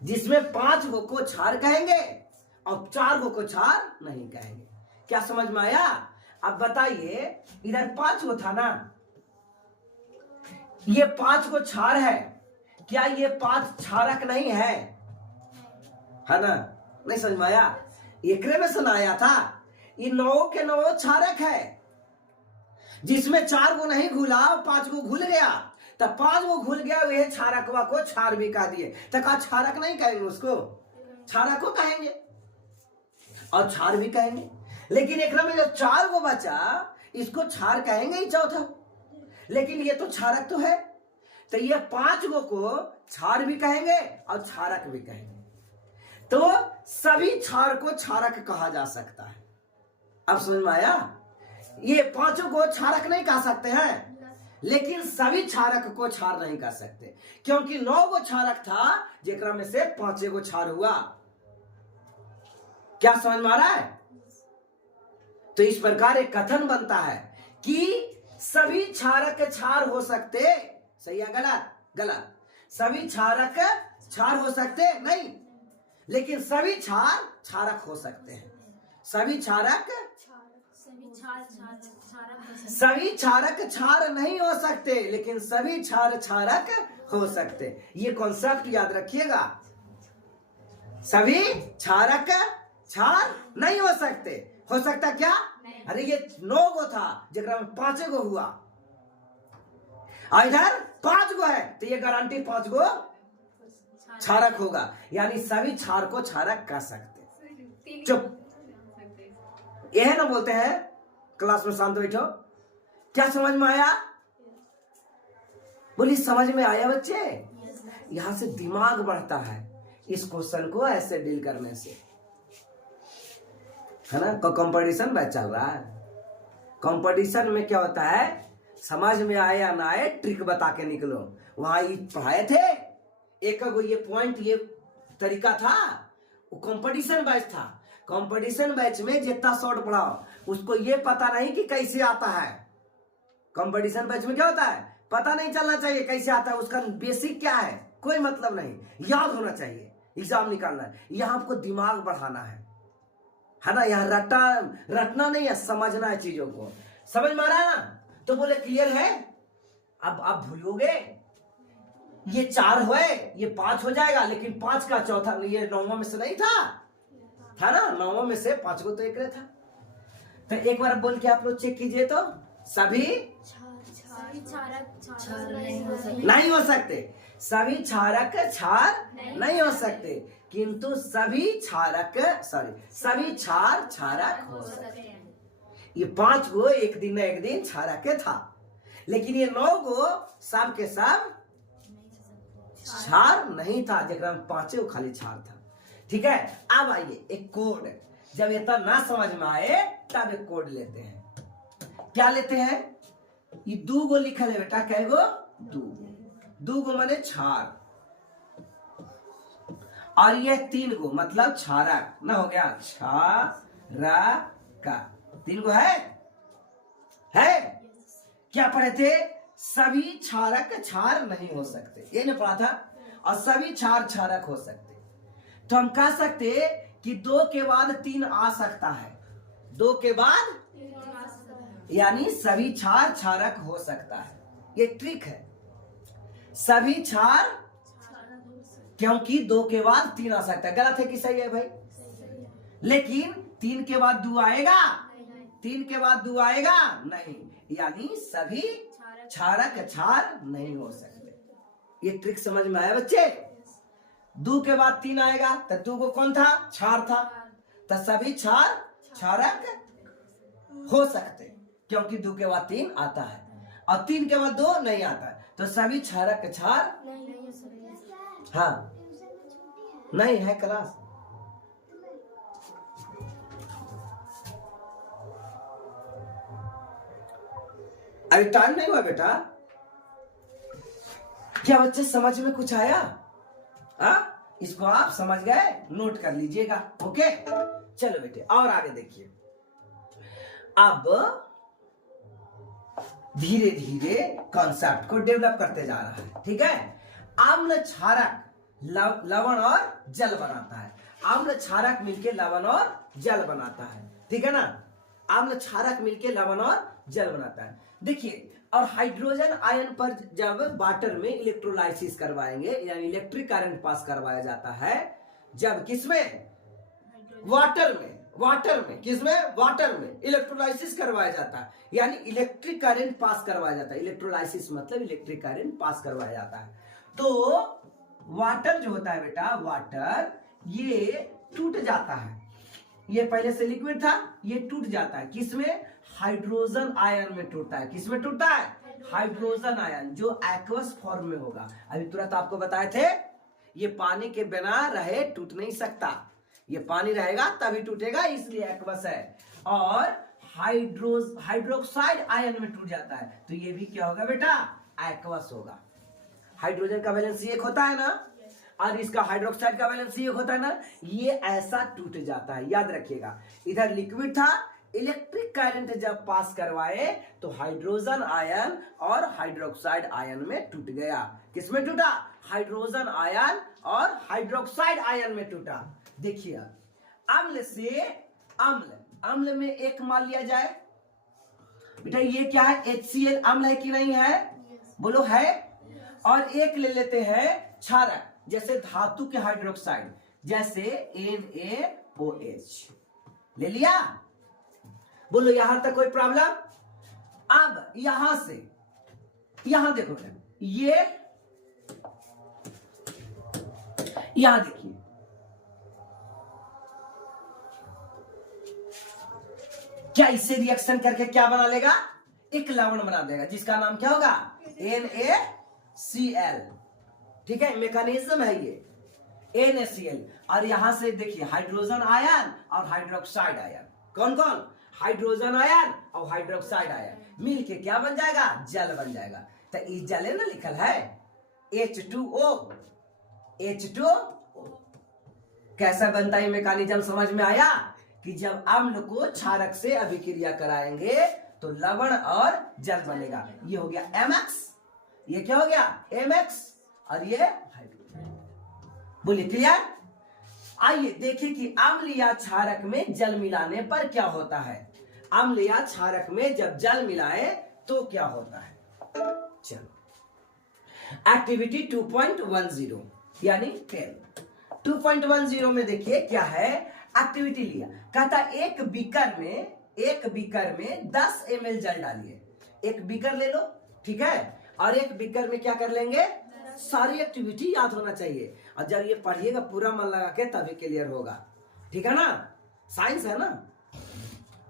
जिसमें 5 गो को क्षार कहेंगे और 4 गो को क्षार नहीं कहेंगे। क्या समझ में आया? अब बताइए, इधर 5 गो था ना, ये 5 गो क्षार है, क्या ये 5 क्षारक नहीं है? है ना? नहीं समझ में आया? एकरे में सुनाया था, ये 9 के 9 क्षारक है, जिसमें 4 गो नहीं घुला, 5 गो घुल गया, तब 5 गो घुल गया, वह क्षारकवा को क्षार भी कह दिए। तो कहा क्षारक नहीं कहेंगे, उसको क्षारक को कहेंगे और क्षार भी कहेंगे। लेकिन एक में जो 4 गो बचा, इसको क्षार कहेंगे ही चौथा, लेकिन ये तो क्षारक तो है, तो ये 5 गो को क्षार भी कहेंगे और क्षारक भी कहेंगे, तो सभी क्षार को क्षारक कहा जा सकता है। अब समझ में आया? ये 5 को क्षारक नहीं कह सकते हैं, लेकिन सभी क्षारक को क्षार नहीं कह सकते, क्योंकि 9 गो क्षारक था, जेकरा में से 5 गो क्षार हुआ। क्या समझ में आ रहा है? तो इस प्रकार एक कथन बनता है कि सभी क्षारक क्षार हो सकते। सही है? गलत? गलत। सभी क्षारक क्षार हो सकते नहीं, लेकिन सभी क्षार क्षारक हो सकते हैं। सभी क्षारक क्षार नहीं हो सकते, लेकिन सभी क्षार क्षारक हो सकते। ये कॉन्सेप्ट याद रखिएगा, सभी क्षारक क्षार नहीं हो सकते। हो सकता क्या? अरे ये 9 गो था, जेकरा में 5 गो हुआ, और इधर 5 गो है, तो ये गारंटी 5 गो क्षारक होगा, यानी सभी क्षार को क्षारक कह सकते। चुप, यह ना बोलते हैं क्लास में शांत बैठो। क्या समझ में आया? बोली समझ में आया बच्चे? यहां से दिमाग बढ़ता है इस क्वेश्चन को ऐसे डील करने से। है ना। कंपटीशन बैच चल रहा है। कंपटीशन में क्या होता है, समझ में आए या ना आए ट्रिक बता के निकलो। वहां ये पढ़ाए थे एक ये पॉइंट, ये तरीका था, वो कंपटीशन बैच था। कंपटीशन बैच में जितना शॉर्ट पढ़ाओ उसको ये पता नहीं कि कैसे आता है। कंपटीशन बैच में क्या होता है, पता नहीं चलना चाहिए कैसे आता है, उसका बेसिक क्या है कोई मतलब नहीं, याद होना चाहिए, एग्जाम निकालना है। यहाँ आपको दिमाग बढ़ाना है ना। यहाँ रटना नहीं है, समझना है चीजों को। समझ में आ रहा है ना। तो बोले क्लियर है। अब आप भूलोगे ये 4 हुए, ये 5 हो जाएगा, लेकिन 5 का चौथा ये 9वां में से नहीं था ना। 9वां में से 5 को तो एक था। तो एक बार बोल के आप लोग चेक कीजिए तो सभी नहीं हो सकते, सभी क्षारक क्षार नहीं हो सकते, किंतु सभी क्षारक सभी क्षार क्षारक हो सकते हैं। ये 5 गो एक दिन न एक दिन क्षारक था, लेकिन ये 9 गो सब के सब क्षार नहीं था, जगह में 5 गो खाली क्षार था। ठीक है। अब आइए एक कोड, जब इतना ना समझ में आए तब एक कोड लेते हैं। क्या लेते हैं, ये 2 गो लिखल है बेटा, कै गो 2 गो माने क्षार, और ये 3 गो मतलब क्षारक ना, हो गया क्षारक। 3 गो है क्या पढ़े थे, सभी क्षारक क्षार नहीं हो सकते, ये नहीं पढ़ा था, और सभी क्षार क्षारक हो सकते। तो हम कह सकते कि 2 के बाद 3 आ सकता है, 2 के बाद यानी सभी क्षार क्षारक हो सकता है। ये ट्रिक है, सभी क्षार, क्योंकि 2 के बाद 3 आ सकता है। गलत है कि सही है भाई, लेकिन 3 के बाद 2 आएगा, 3 के बाद 2 आएगा नहीं, यानी सभी क्षारक क्षार नहीं हो सकते। ये ट्रिक समझ में आया बच्चे। 2 के बाद 3 आएगा तो 2 को कौन था, क्षार था, तो सभी क्षार क्षारक हो सकते, क्योंकि 2 के बाद 3 आता है, और 3 के बाद 2 नहीं आता है, तो सभी क्षारक क्षार हाँ नहीं है। क्लास अभी टाइम नहीं हुआ बेटा। क्या बच्चे समझ में कुछ आया? इसको आप समझ गए, नोट कर लीजिएगा। ओके चलो बेटे और आगे देखिए। अब धीरे धीरे कॉन्सेप्ट को डेवलप करते जा रहा है। ठीक है। आम्ल क्षारक लवण और जल बनाता है, आम्ल क्षारक मिलके लवण और जल बनाता है। ठीक है ना। आम्ल क्षारक मिलके लवण और जल बनाता है। देखिए, और हाइड्रोजन आयन पर जब वाटर में इलेक्ट्रोलाइसिस करवाएंगे, यानी इलेक्ट्रिक करंट पास करवाया जाता है, जब किसमें, वाटर में किसमें, वाटर में इलेक्ट्रोलाइसिस करवाया जाता है, यानी इलेक्ट्रिक करंट पास करवाया जाता है। इलेक्ट्रोलाइसिस मतलब इलेक्ट्रिक करंट पास करवाया जाता है। तो वाटर जो होता है बेटा, वाटर ये टूट जाता है, ये पहले से लिक्विड था, ये टूट जाता है किसमें, हाइड्रोजन आयन में टूटता है। किसमें टूटता है, हाइड्रोजन आयन, जो एक्वस फॉर्म में होगा। अभी तुरंत आपको बताए थे, ये पानी के बिना रहे टूट नहीं सकता, ये पानी रहेगा तभी टूटेगा, इसलिए एक्वस है। और हाइड्रोक्साइड आयन में टूट जाता है, तो ये भी क्या होगा बेटा, एक्वस होगा। हाइड्रोजन का वैलेंसी 1 होता है ना, और इसका हाइड्रोक्साइड का वैलेंस एक होता है ना, ये ऐसा टूट जाता है। याद रखिएगा, इधर लिक्विड था, इलेक्ट्रिक करंट जब पास करवाए तो हाइड्रोजन आयन और हाइड्रोक्साइड आयन में टूट गया। किसमें टूटा, हाइड्रोजन आयन और हाइड्रोक्साइड आयन में टूटा। देखिए अम्ल से अम्ल, अम्ल में एक मान लिया जाए बेटा, ये क्या है, HCl अम्ल है कि नहीं है, बोलो है। और एक ले लेते हैं क्षारक, जैसे धातु के हाइड्रोक्साइड, जैसे NaOH ले लिया, बोलो यहां तक कोई प्रॉब्लम। अब यहां से यहां देखो, ये यहां देखिए, क्या इससे रिएक्शन करके क्या बना लेगा, एक लवण बना देगा, जिसका नाम क्या होगा, NaCl। ठीक है, मैकेनिज्म है ये NaCl। और यहां से देखिए हाइड्रोजन आयन और हाइड्रोक्साइड आयन, कौन कौन? हाइड्रोजन आयन और हाइड्रोक्साइड आयन मिल के क्या बन जाएगा? जल बन जाएगा। तो इस जले ना लिखल है H2O। H2O कैसा बनता है मैकेनिज्म समझ में आया? कि जब अम्ल को क्षारक से अभिक्रिया कराएंगे तो लवण और जल बनेगा। ये हो गया MX, ये क्या हो गया? MX, और ये हाइड्रोजन। बोलिए क्लियर? आइए देखिए कि अम्ल या क्षारक में जल मिलाने पर क्या होता है। अम्ल या क्षारक में जब जल मिलाए तो क्या होता है। चलो एक्टिविटी 2.10 यानी 10 2.10 में देखिए क्या है। एक्टिविटी लिया, कहता एक बीकर में 10 ml जल डालिए। एक बीकर ले लो, ठीक है, और एक बीकर में क्या कर लेंगे? सारी एक्टिविटी याद होना चाहिए, और जब ये पढ़िएगा पूरा मन लगा के तभी क्लियर होगा, ठीक है ना? साइंस है ना।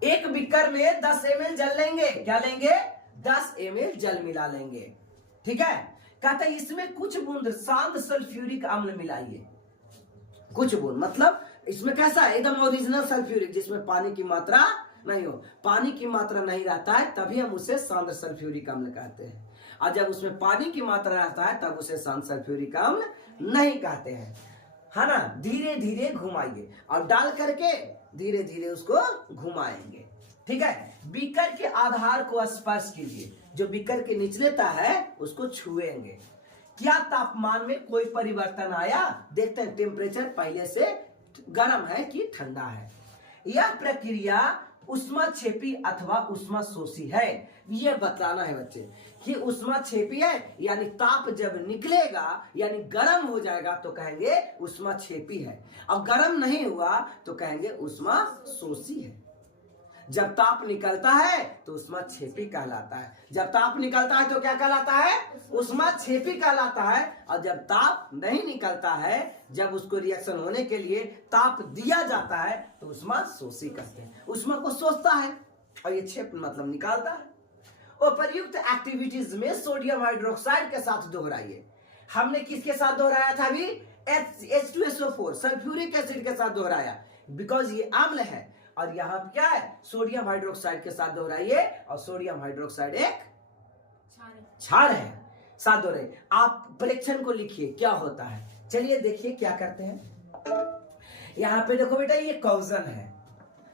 एक बीकर में 10 ml जल लेंगे, क्या लेंगे? 10 ml जल मिला लेंगे, ठीक है। कहता है इसमें कुछ बूंद शांत सल्फ्यूरिक अम्ल मिलाइए। कुछ बूंद मतलब इसमें कैसा है? एकदम ओरिजिनल सल्फ्यूरिक, जिसमें पानी की मात्रा नहीं हो। पानी की मात्रा नहीं रहता है तभी हम उसे शांत सल्फ्यूरिक अम्ल कहते हैं, और जब उसमें पानी की मात्रा रहता है तब उसे शांत सल्फ्यूरिक अम्ल नहीं कहते हैं, है ना। धीरे धीरे घुमाइए और डाल करके धीरे धीरे उसको घुमाएंगे, ठीक है। बीकर के आधार को स्पर्श कीजिए, जो बीकर के निचले तह है उसको छुएंगे। क्या तापमान में कोई परिवर्तन आया? देखते हैं टेम्परेचर पहले से गर्म है कि ठंडा है। यह प्रक्रिया उष्माक्षेपी अथवा उष्माशोषी है, यह बताना है बच्चे कि उष्माक्षेपी है यानी ताप जब निकलेगा यानी गर्म हो जाएगा तो कहेंगे उष्माक्षेपी है, और गर्म नहीं हुआ तो कहेंगे उष्माशोषी है। जब ताप निकलता है तो उष्माक्षेपी कहलाता है। जब ताप निकलता है तो क्या कहलाता है? उष्माक्षेपी कहलाता है। और जब ताप नहीं निकलता है, जब उसको रिएक्शन होने के लिए ताप दिया जाता है तो उष्माशोषी कहते हैं। उष्मा को सोखता है और ये क्षेप मतलब निकालता है। उपर्युक्त एक्टिविटीज में सोडियम हाइड्रोक्साइड के साथ दोहराइए। हमने किसके साथ दोहराया था अभी? H2SO4 सल्फ्यूरिक एसिड के साथ दोहराया, बिकॉज ये अम्ल है, और यहाँ क्या है? सोडियम हाइड्रोक्साइड के साथ दोहराइए, और सोडियम हाइड्रोक्साइड एक क्षार है, साथ दोहराइए। आप परीक्षण को लिखिए क्या होता है। चलिए देखिए क्या करते हैं। यहाँ पे देखो बेटा ये कॉजन है,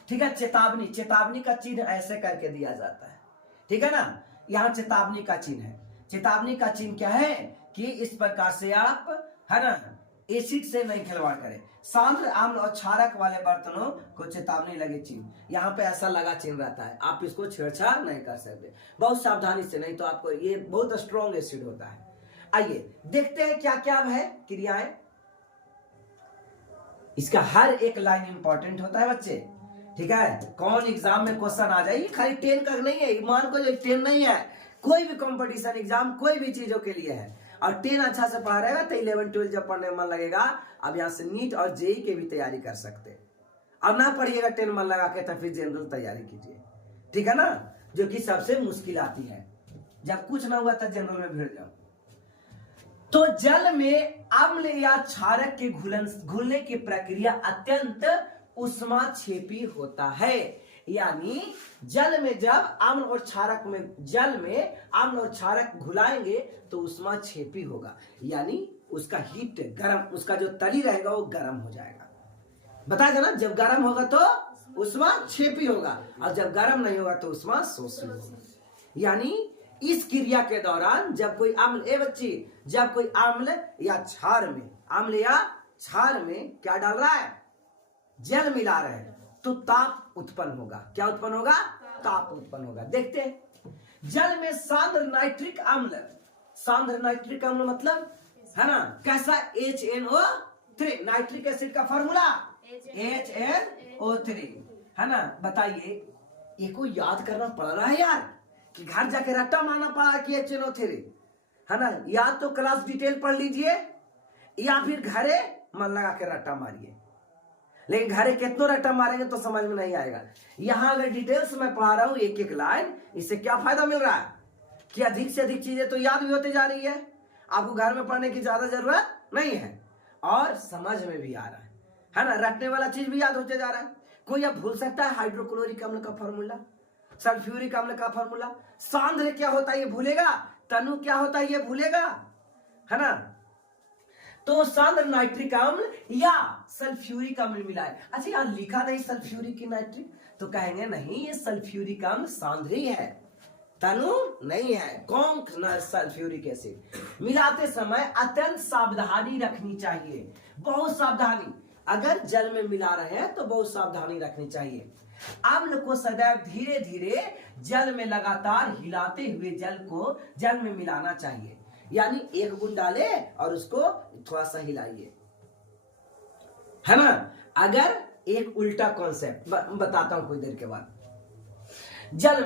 ठीक है। चेतावनी का चिन्ह ऐसे करके दिया जाता है, ठीक है ना। यहाँ चेतावनी का चिन्ह है। चेतावनी का चिन्ह क्या है कि इस प्रकार से आप, है ना, एसिड से नहीं खिलवाड़ करें। सांद्र अम्ल और क्षारक वाले बर्तनों को चेतावनी लगे चिन्ह, यहाँ पे ऐसा लगा चिन्ह रहता है, आप इसको छेड़छाड़ नहीं कर सकते, बहुत सावधानी से, नहीं तो आपको ये बहुत स्ट्रॉन्ग एसिड होता है। आइए देखते हैं क्या क्या है क्रियाएं। इसका हर एक लाइन इंपॉर्टेंट होता है बच्चे, ठीक है। कौन एग्जाम में क्वेश्चन आ जाए, खाली 10 का नहीं है, मान को जो 10 नहीं है, कोई भी कंपटीशन एग्जाम कोई भी चीजों के लिए है, और 10 अच्छा से पढ़ा रहेगा तो 11 12 जब पढ़ने में मन लगेगा, अब यहाँ से नीट और जेई के भी तैयारी कर सकते हैं। अब ना पढ़िएगा 10 मन लगा के तो फिर जनरल तैयारी कीजिए, ठीक है ना, जो कि सबसे मुश्किल आती है। जब कुछ ना हुआ तो जनरल में भिड़ जाओ। तो जल में अम्ल या क्षारक के घुलने की प्रक्रिया अत्यंत उष्माक्षेपी होता है, यानी जल में जब अम्ल और क्षारक में, जल में अम्ल और क्षारक घुलाएंगे तो उष्माक्षेपी होगा, यानी उसका हीट गर्म, उसका जो तली रहेगा वो गर्म हो जाएगा। बताया ना, जब गर्म होगा तो उष्माक्षेपी होगा, और जब गर्म नहीं होगा तो उष्माशोषी होगा। यानी इस क्रिया के दौरान जब कोई अम्ल, बच्ची, जब कोई अम्ल या क्षार में, अम्ल या क्षार में क्या डाल रहा है? जल मिला रहे हैं, तो ताप उत्पन्न होगा। क्या उत्पन्न होगा? ताप उत्पन्न होगा। देखते हैं, जल में सांद्र नाइट्रिक अम्ल, सांद्र नाइट्रिक अम्ल मतलब, है ना, कैसा? HNO3, नाइट्रिक एसिड का फॉर्मूला HNO3, है ना। बताइए, ये को याद करना पड़ रहा है यार, कि घर जाके रट्टा मारना पड़ा कि HNO3, है ना। या तो क्लास डिटेल पढ़ लीजिए, या फिर घरे मन लगा के रट्टा मारिए, लेकिन घरे कितना रट्टा मारेंगे तो समझ में नहीं आएगा। यहां अगर डिटेल्स में पढ़ा रहा हूं एक एक लाइन, इससे क्या फायदा मिल रहा है कि अधिक से अधिक चीजें तो याद भी होते जा रही है, आपको घर में पढ़ने की ज्यादा जरूरत नहीं है, और समझ में भी आ रहा है ना, रटने वाला चीज भी याद होते जा रहा है। कोई अब भूल सकता है हाइड्रोक्लोरिक अम्ल का फॉर्मूला, सल्फ्यूरिक अम्ल का फॉर्मूला? सांद्र क्या होता है ये भूलेगा, तनु क्या होता है ये भूलेगा, है ना? तो सांद्र नाइट्रिक अम्ल या सल्फ्यूरिक अम्ल मिलाए। अच्छा यार लिखा नहीं सल्फ्यूरिक की नाइट्रिक, तो कहेंगे नहीं ये सल्फ्यूरिक अम्ल सांद्र ही है, तनु नहीं है। कौन सल्फ्यूरिक एसिड मिलाते समय अत्यंत सावधानी रखनी चाहिए, बहुत सावधानी। अगर जल में मिला रहे हैं तो बहुत सावधानी रखनी चाहिए। अम्ल को सदैव धीरे धीरे जल में लगातार हिलाते हुए जल में मिलाना चाहिए, यानी एक बूंद डाले और उसको थोड़ा सा हिलाइए, है ना? अगर एक उल्टा कॉन्सेप्ट बताता हूं कुछ देर के बाद। जल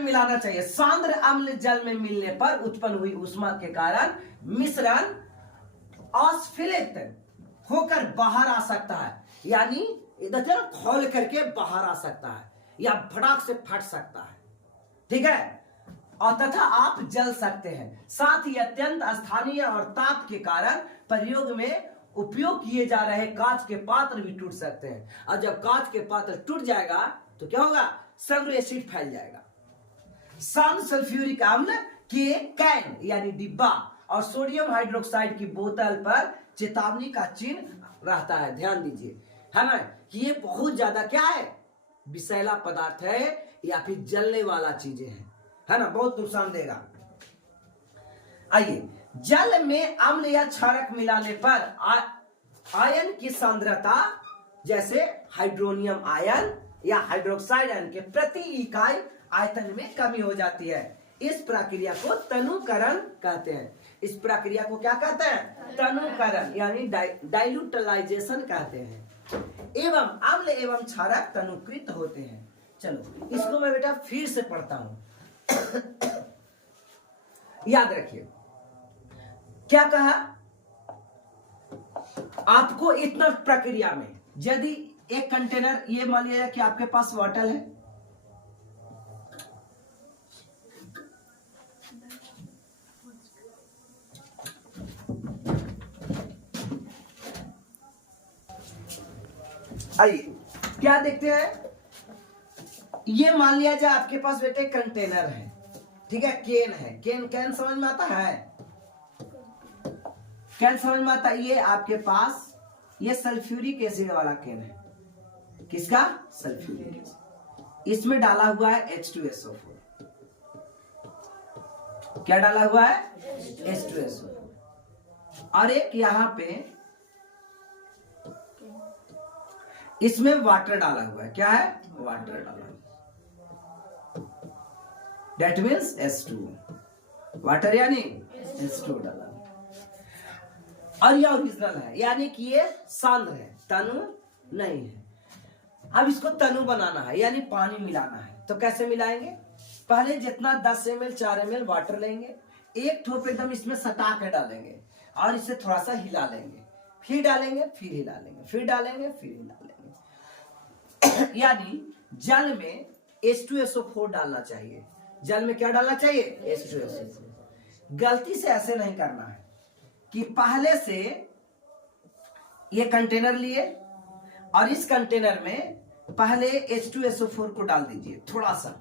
मिलाना चाहिए। सांद्र अम्ल जल में मिलने पर उत्पन्न हुई ऊष्मा के कारण मिश्रण अस्फलित होकर बाहर आ सकता है, यानी इधर खोल करके बाहर आ सकता है या फटाक से फट सकता है, ठीक है? और तथा आप जल सकते हैं। साथ ही अत्यंत स्थानीय और ताप के कारण प्रयोग में उपयोग किए जा रहे कांच के पात्र भी टूट सकते हैं, और जब कांच के पात्र टूट जाएगा तो क्या होगा, सल्फ्यूरिक एसिड फैल जाएगा। सांद्र सल्फ्यूरिक अम्ल के कैन यानी डिब्बा और सोडियम हाइड्रोक्साइड की बोतल पर चेतावनी का चिन्ह रहता है, ध्यान दीजिए, है ना? कि ये बहुत ज्यादा क्या है, विषैला पदार्थ है या फिर जलने वाला चीजें है ना, बहुत नुकसान देगा। आइए, जल में अम्ल या क्षारक मिलाने पर आयन की सांद्रता जैसे हाइड्रोनियम आयन या हाइड्रोक्साइड आयन के प्रति इकाई आयतन में कमी हो जाती है। इस प्रक्रिया को तनुकरण कहते हैं। इस प्रक्रिया को क्या कहते हैं, तनुकरण यानी डाइल्यूटलाइजेशन कहते हैं। एवं अम्ल एवं क्षारक तनुकृत होते हैं। चलो इसको मैं बेटा फिर से पढ़ता हूं। याद रखिए क्या कहा आपको, इतना प्रक्रिया में यदि एक कंटेनर, ये मान लिया कि आपके पास वाटर है, आइए क्या देखते हैं, ये मान लिया जाए आपके पास बेटे कंटेनर है, ठीक है, केन है, केन समझ में आता है, कैन समझ में आता है? ये आपके पास ये सल्फ्यूरिक एसिड वाला केन है, किसका, सल्फ्यूरिक एसिड। इसमें डाला हुआ है H2SO4, क्या डाला हुआ है, H2SO4, और एक यहां पे इसमें वाटर डाला हुआ है, क्या है, वाटर डाला हुआ, डेट मीन्स H2, वाटर यानी H2 डाला हुआ, और ये ओरिजिनल है, यानी कि ये सांद्र है, तनु नहीं है। अब इसको तनु बनाना है, यानी पानी मिलाना है, तो कैसे मिलाएंगे, पहले जितना 10 ml 4 ml वाटर लेंगे, एक ठोप एकदम इसमें सटा के डालेंगे और इसे थोड़ा सा हिला लेंगे, फिर डालेंगे, फिर हिला लेंगे, फिर डालेंगे, फिर हिला लेंगे। यानी जल में H2SO4 डालना चाहिए। जल में क्या डालना चाहिए, H2SO4। गलती से ऐसे नहीं करना है कि पहले से ये कंटेनर लिए और इस कंटेनर में पहले H2SO4 को डाल दीजिए थोड़ा सा,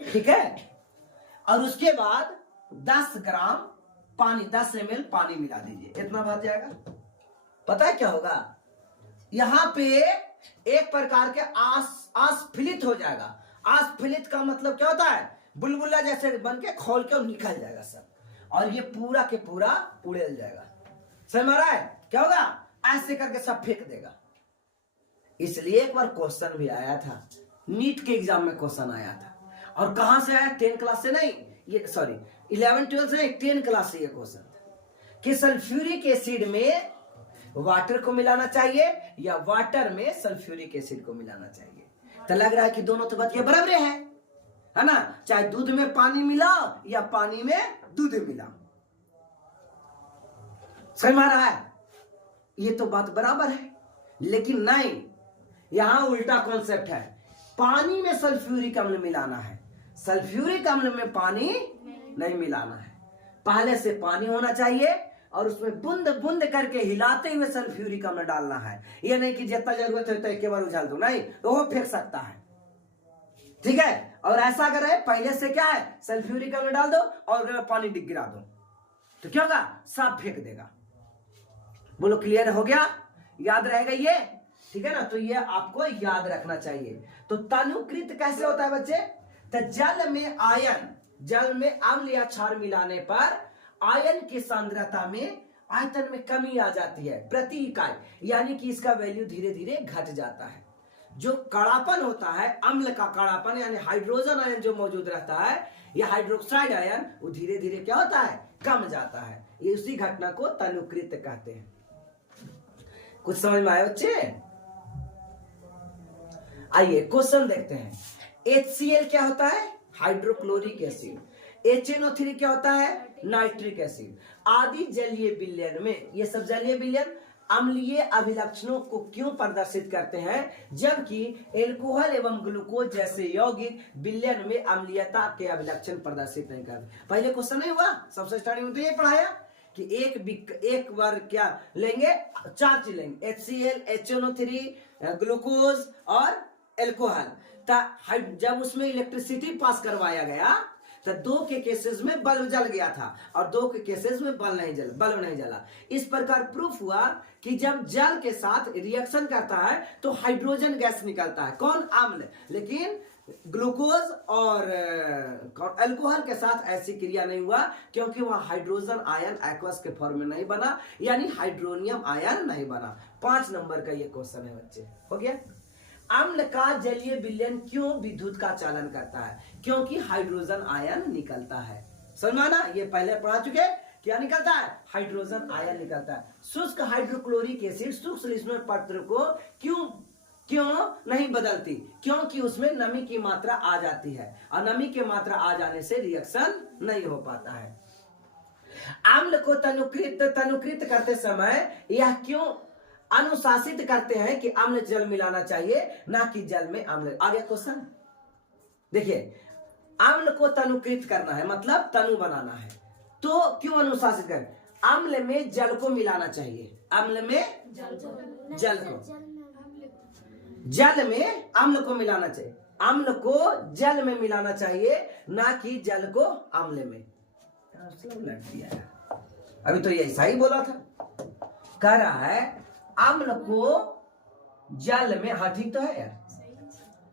ठीक है, और उसके बाद 10 ग्राम पानी, 10 ml पानी मिला दीजिए, इतना भर जाएगा। पता है क्या होगा, यहां पे एक प्रकार के आस्फलित हो जाएगा। आस्फलित का मतलब क्या होता है, बुलबुला जैसे बन के खोल के निकल जाएगा सब, और ये पूरा के पूरा उड़ेल जाएगा। समझ में आ रहा है क्या होगा, ऐसे करके सब फेंक देगा। इसलिए एक बार क्वेश्चन भी आया था, नीट के एग्जाम में क्वेश्चन आया था, और कहां से आया, 10 क्लास से नहीं, ये सॉरी 11 12 से नहीं, 10 क्लास से ये क्वेश्चन था कि सल्फ्यूरिक एसिड में वाटर को मिलाना चाहिए या वाटर में सल्फ्यूरिक एसिड को मिलाना चाहिए। तो लग रहा है कि दोनों तो बात ये बराबर है ना, चाहे दूध में पानी मिलाओ या पानी में दूध मिलाओ, समझ में आ रहा है, ये तो बात बराबर है। लेकिन नहीं, यहां उल्टा कॉन्सेप्ट है, पानी में सल्फ्यूरिक अम्ल मिलाना है, सल्फ्यूरिक अम्ल में पानी नहीं मिलाना है। पहले से पानी होना चाहिए, और उसमें बूंद बूंद करके हिलाते हुए सल्फ्यूरिक अम्ल डालना है। ये नहीं कि जितना जरूरत है तो एक बार उछाल दो, नहीं, तो वो फेंक सकता है। ठीक है, और ऐसा अगर है पहले से क्या है, सल्फ्यूरिक अम्ल डाल दो और पानी गिरा दो तो क्या होगा, सब फेंक देगा। बोलो क्लियर हो गया, याद रहेगा ये, ठीक है ना। तो ये आपको याद रखना चाहिए। तो तनुकृत कैसे होता है बच्चे, तो जल में आयन, जल में अम्ल या क्षार मिलाने पर आयन की सांद्रता में, आयतन में कमी आ जाती है प्रति इकाई, यानी कि इसका वैल्यू धीरे धीरे घट जाता है। जो कड़ापन होता है, अम्ल का कड़ापन यानी हाइड्रोजन आयन जो मौजूद रहता है या हाइड्रोक्साइड आयन, वो धीरे धीरे क्या होता है, कम जाता है। ये उसी घटना को तनुकृत कहते हैं। कुछ समझ में आया बच्चे? आइए क्वेश्चन देखते हैं। HCl क्या होता है, हाइड्रोक्लोरिक एसिड। HNO3 क्या होता है, नाइट्रिक एसिड। आदि जलीय विलयन में, ये सब जलीय विलयन अम्लीय अभिलक्षणों को क्यों प्रदर्शित करते हैं, जबकि एल्कोहल एवं ग्लूकोज जैसे यौगिक विलयन में अम्लीयता के अभिलक्षण प्रदर्शित नहीं करते। पहले क्वेश्चन नहीं हुआ, सबसे स्टार्टिंग में तो ये पढ़ाया कि एक बार क्या लेंगे, 4 चीज लेंगे, HCl, HNO3, ग्लूकोज और एल्कोहल। जब उसमें इलेक्ट्रिसिटी पास करवाया गया तो 2 के केसेस में बल्ब जल गया था और 2 के केसेस में बल्ब नहीं जला। इस प्रकार प्रूफ हुआ कि जब जल के साथ रिएक्शन करता है तो हाइड्रोजन गैस निकलता है, कौन, अम्ल। लेकिन ग्लूकोज और अल्कोहल के साथ ऐसी क्रिया नहीं हुआ, क्योंकि वह हाइड्रोजन आयन एक्वस के फॉर्म में नहीं बना, यानी हाइड्रोनियम आयन नहीं बना। 5 नंबर का ये क्वेश्चन है बच्चे, हो गया। अम्ल का जलीय विलयन क्यों विद्युत का चालन करता है, क्योंकि हाइड्रोजन आयन निकलता है। समझ में आना, ये पहले पढ़ा चुके, क्या निकलता है, हाइड्रोजन आयन निकलता है। शुष्क हाइड्रोक्लोरिक एसिड सूक्ष्म लिस्म पत्र को क्यों नहीं बदलती, क्योंकि उसमें नमी की मात्रा आ जाती है और नमी की मात्रा आ जाने से रिएक्शन नहीं हो पाता है। अम्ल को तनुकृत करते समय यह क्यों अनुशासित करते हैं कि अम्ल जल मिलाना चाहिए, ना कि जल में अम्ल। आगे क्वेश्चन देखिए, अम्ल को तनुकृत करना है मतलब तनु बनाना है, तो क्यों अनुशासित करें, अम्ल में जल को मिलाना चाहिए, अम्ल में जल में अम्ल को मिलाना चाहिए, अम्ल को जल में मिलाना चाहिए, ना कि जल को अम्ल में। अभी तो ये ऐसा ही बोला था, कह रहा है अम्ल को जल में, हाँ ठीक तो है यार,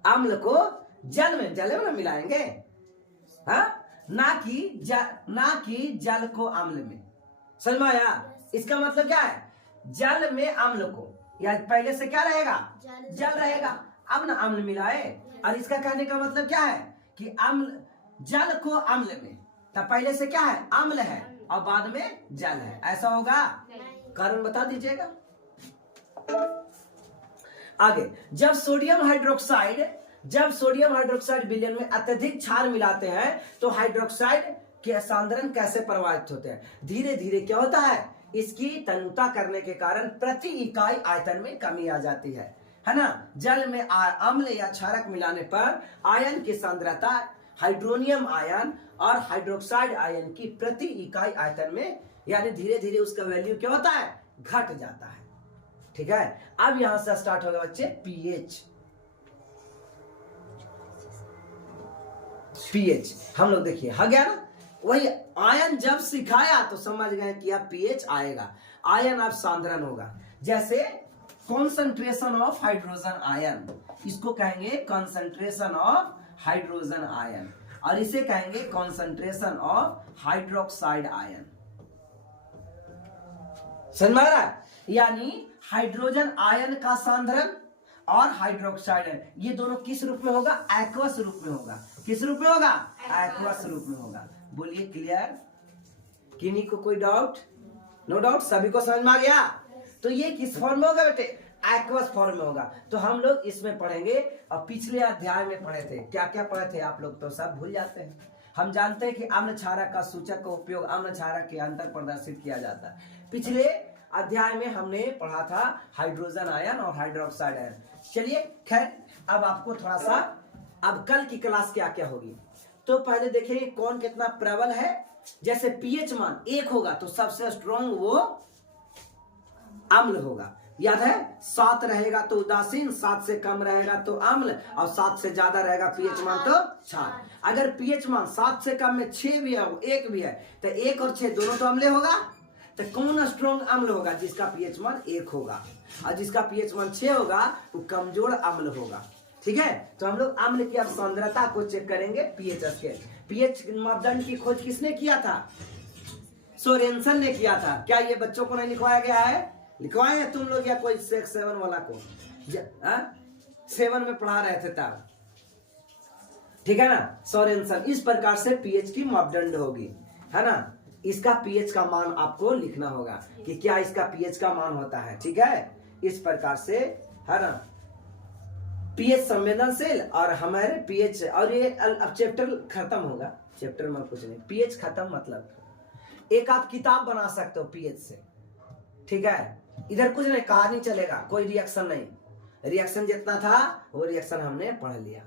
अम्ल को जल में मिलाएंगे, हाँ, ना कि जल को अम्ल में। समझ में आया? इसका मतलब क्या है, जल में अम्ल को, या पहले से क्या रहेगा, जल रहेगा, अब ना अम्ल मिलाए। और इसका कहने का मतलब क्या है कि अम्ल, जल को अम्ल में, तब पहले से क्या है, अम्ल है और बाद में जल है, ऐसा होगा? कारण बता दीजिएगा। आगे, जब सोडियम हाइड्रोक्साइड विलयन में अत्यधिक क्षार मिलाते हैं तो हाइड्रोक्साइड के सांद्रण कैसे प्रभावित होते हैं। धीरे धीरे क्या होता है, इसकी तनुता करने के कारण प्रति इकाई आयतन में कमी आ जाती है ना। जल में अम्ल या क्षारक मिलाने पर आयन की सांद्रता हाइड्रोनियम आयन और हाइड्रोक्साइड आयन की प्रति इकाई आयतन में, यानी धीरे धीरे उसका वैल्यू क्या होता है, घट जाता है। ठीक है, अब यहां से स्टार्ट होगा बच्चे पीएच। हम लोग देखिए, हो गया ना, वही आयन जब सिखाया तो समझ गए कि अब पीएच आएगा, आयन अब सांद्रण होगा। जैसे कॉन्सेंट्रेशन ऑफ हाइड्रोजन आयन, इसको कहेंगे कॉन्सेंट्रेशन ऑफ हाइड्रोजन आयन, और इसे कहेंगे कॉन्सेंट्रेशन ऑफ हाइड्रोक्साइड आयन। समझ में आ रहा है? यानी हाइड्रोजन आयन का सांद्रण और हाइड्रोक्साइड आयन, ये दोनों किस रूप में होगा, एक्वस रूप में होगा। किस रूप में होगा, एक्वस रूप में होगा। बोलिए क्लियर, किन्हीं को कोई डाउट? नो डाउट, सभी को समझ में आ गया? तो ये किस फॉर्म में होगा बेटे, एक्वस फॉर्म में होगा। तो हम लोग इसमें पढ़ेंगे, और पिछले अध्याय में पढ़े थे, क्या क्या पढ़े थे आप लोग तो सब भूल जाते हैं। हम जानते हैं कि अम्ल क्षारक का सूचक का उपयोग अम्ल क्षारक के अंतर प्रदर्शित किया जाता है। पिछले अध्याय में हमने पढ़ा था हाइड्रोजन आयन और हाइड्रोक्साइड आयन। चलिए खैर, अब आपको थोड़ा सा, अब कल की क्लास क्या क्या होगी तो पहले देखेंगे कौन कितना प्रबल है जैसे पीएच मान 1 होगा तो सबसे स्ट्रॉन्ग वो अम्ल होगा। याद है, 7 रहेगा तो उदासीन, 7 से कम रहेगा तो अम्ल, और 7 से ज्यादा रहेगा पीएच मान तो क्षार। अगर पीएच मान 7 से कम में 6 भी है, 1 भी है, तो 1 और 6 दोनों तो अम्ले होगा। तो कौन स्ट्रॉन्ग अम्ल होगा? जिसका पीएच मान 1 होगा, और जिसका पीएच मान 6 होगा वो कमजोर अम्ल होगा। ठीक है, तो हम लोग अम्ल की अब सांद्रता को चेक करेंगे पीएच स्केल। पीएच मापदंड की खोज किसने किया था? सोरेनसन ने किया था। क्या ये बच्चों को नहीं लिखवाया गया है? लिखवाए हैं तुम लोग या कोई 7 वाला को 7 में पढ़ा रहे थे तब? ठीक है ना, सोरेनसन। इस प्रकार से पीएच की मापदंड होगी, है ना। इसका पीएच का मान आपको लिखना होगा कि क्या इसका पीएच का मान होता है। ठीक है, इस प्रकार से, है ना। पीएच संवेदनशील और हमारे पीएच, और ये अब चैप्टर खत्म होगा, चैप्टर में कुछ नहीं, पीएच खत्म। मतलब एक आप किताब बना सकते हो पीएच से। ठीक है, इधर कुछ नहीं, कहानी चलेगा, कोई रिएक्शन नहीं। रिएक्शन जितना था वो रिएक्शन हमने पढ़ लिया।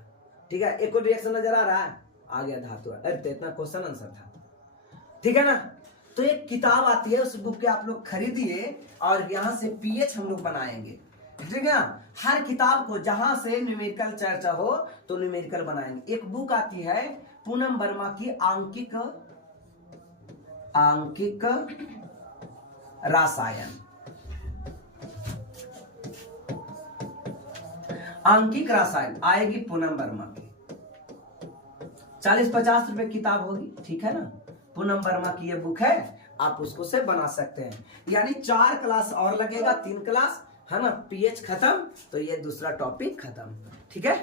ठीक है, एक और रिएक्शन नजर आ रहा है, आ गया धातु। अरे तो इतना क्वेश्चन आंसर था। ठीक है ना। तो एक किताब आती है, उस बुक के आप लोग खरीदिए और यहाँ से पीएच हम लोग बनाएंगे। ठीक है ना, हर किताब को जहां से न्यूमेरिकल चर्चा हो तो न्यूमेरिकल बनाएंगे। एक बुक आती है पूनम वर्मा की आंकिक रसायन, आंकिक रसायन आएगी पूनम वर्मा की, 40-50 रुपए किताब होगी। ठीक है ना, पूनम वर्मा की ये बुक है, आप उसको से बना सकते हैं। यानी 4 क्लास और लगेगा, 3 क्लास, है ना। पीएच खत्म तो ये दूसरा टॉपिक खत्म। ठीक है।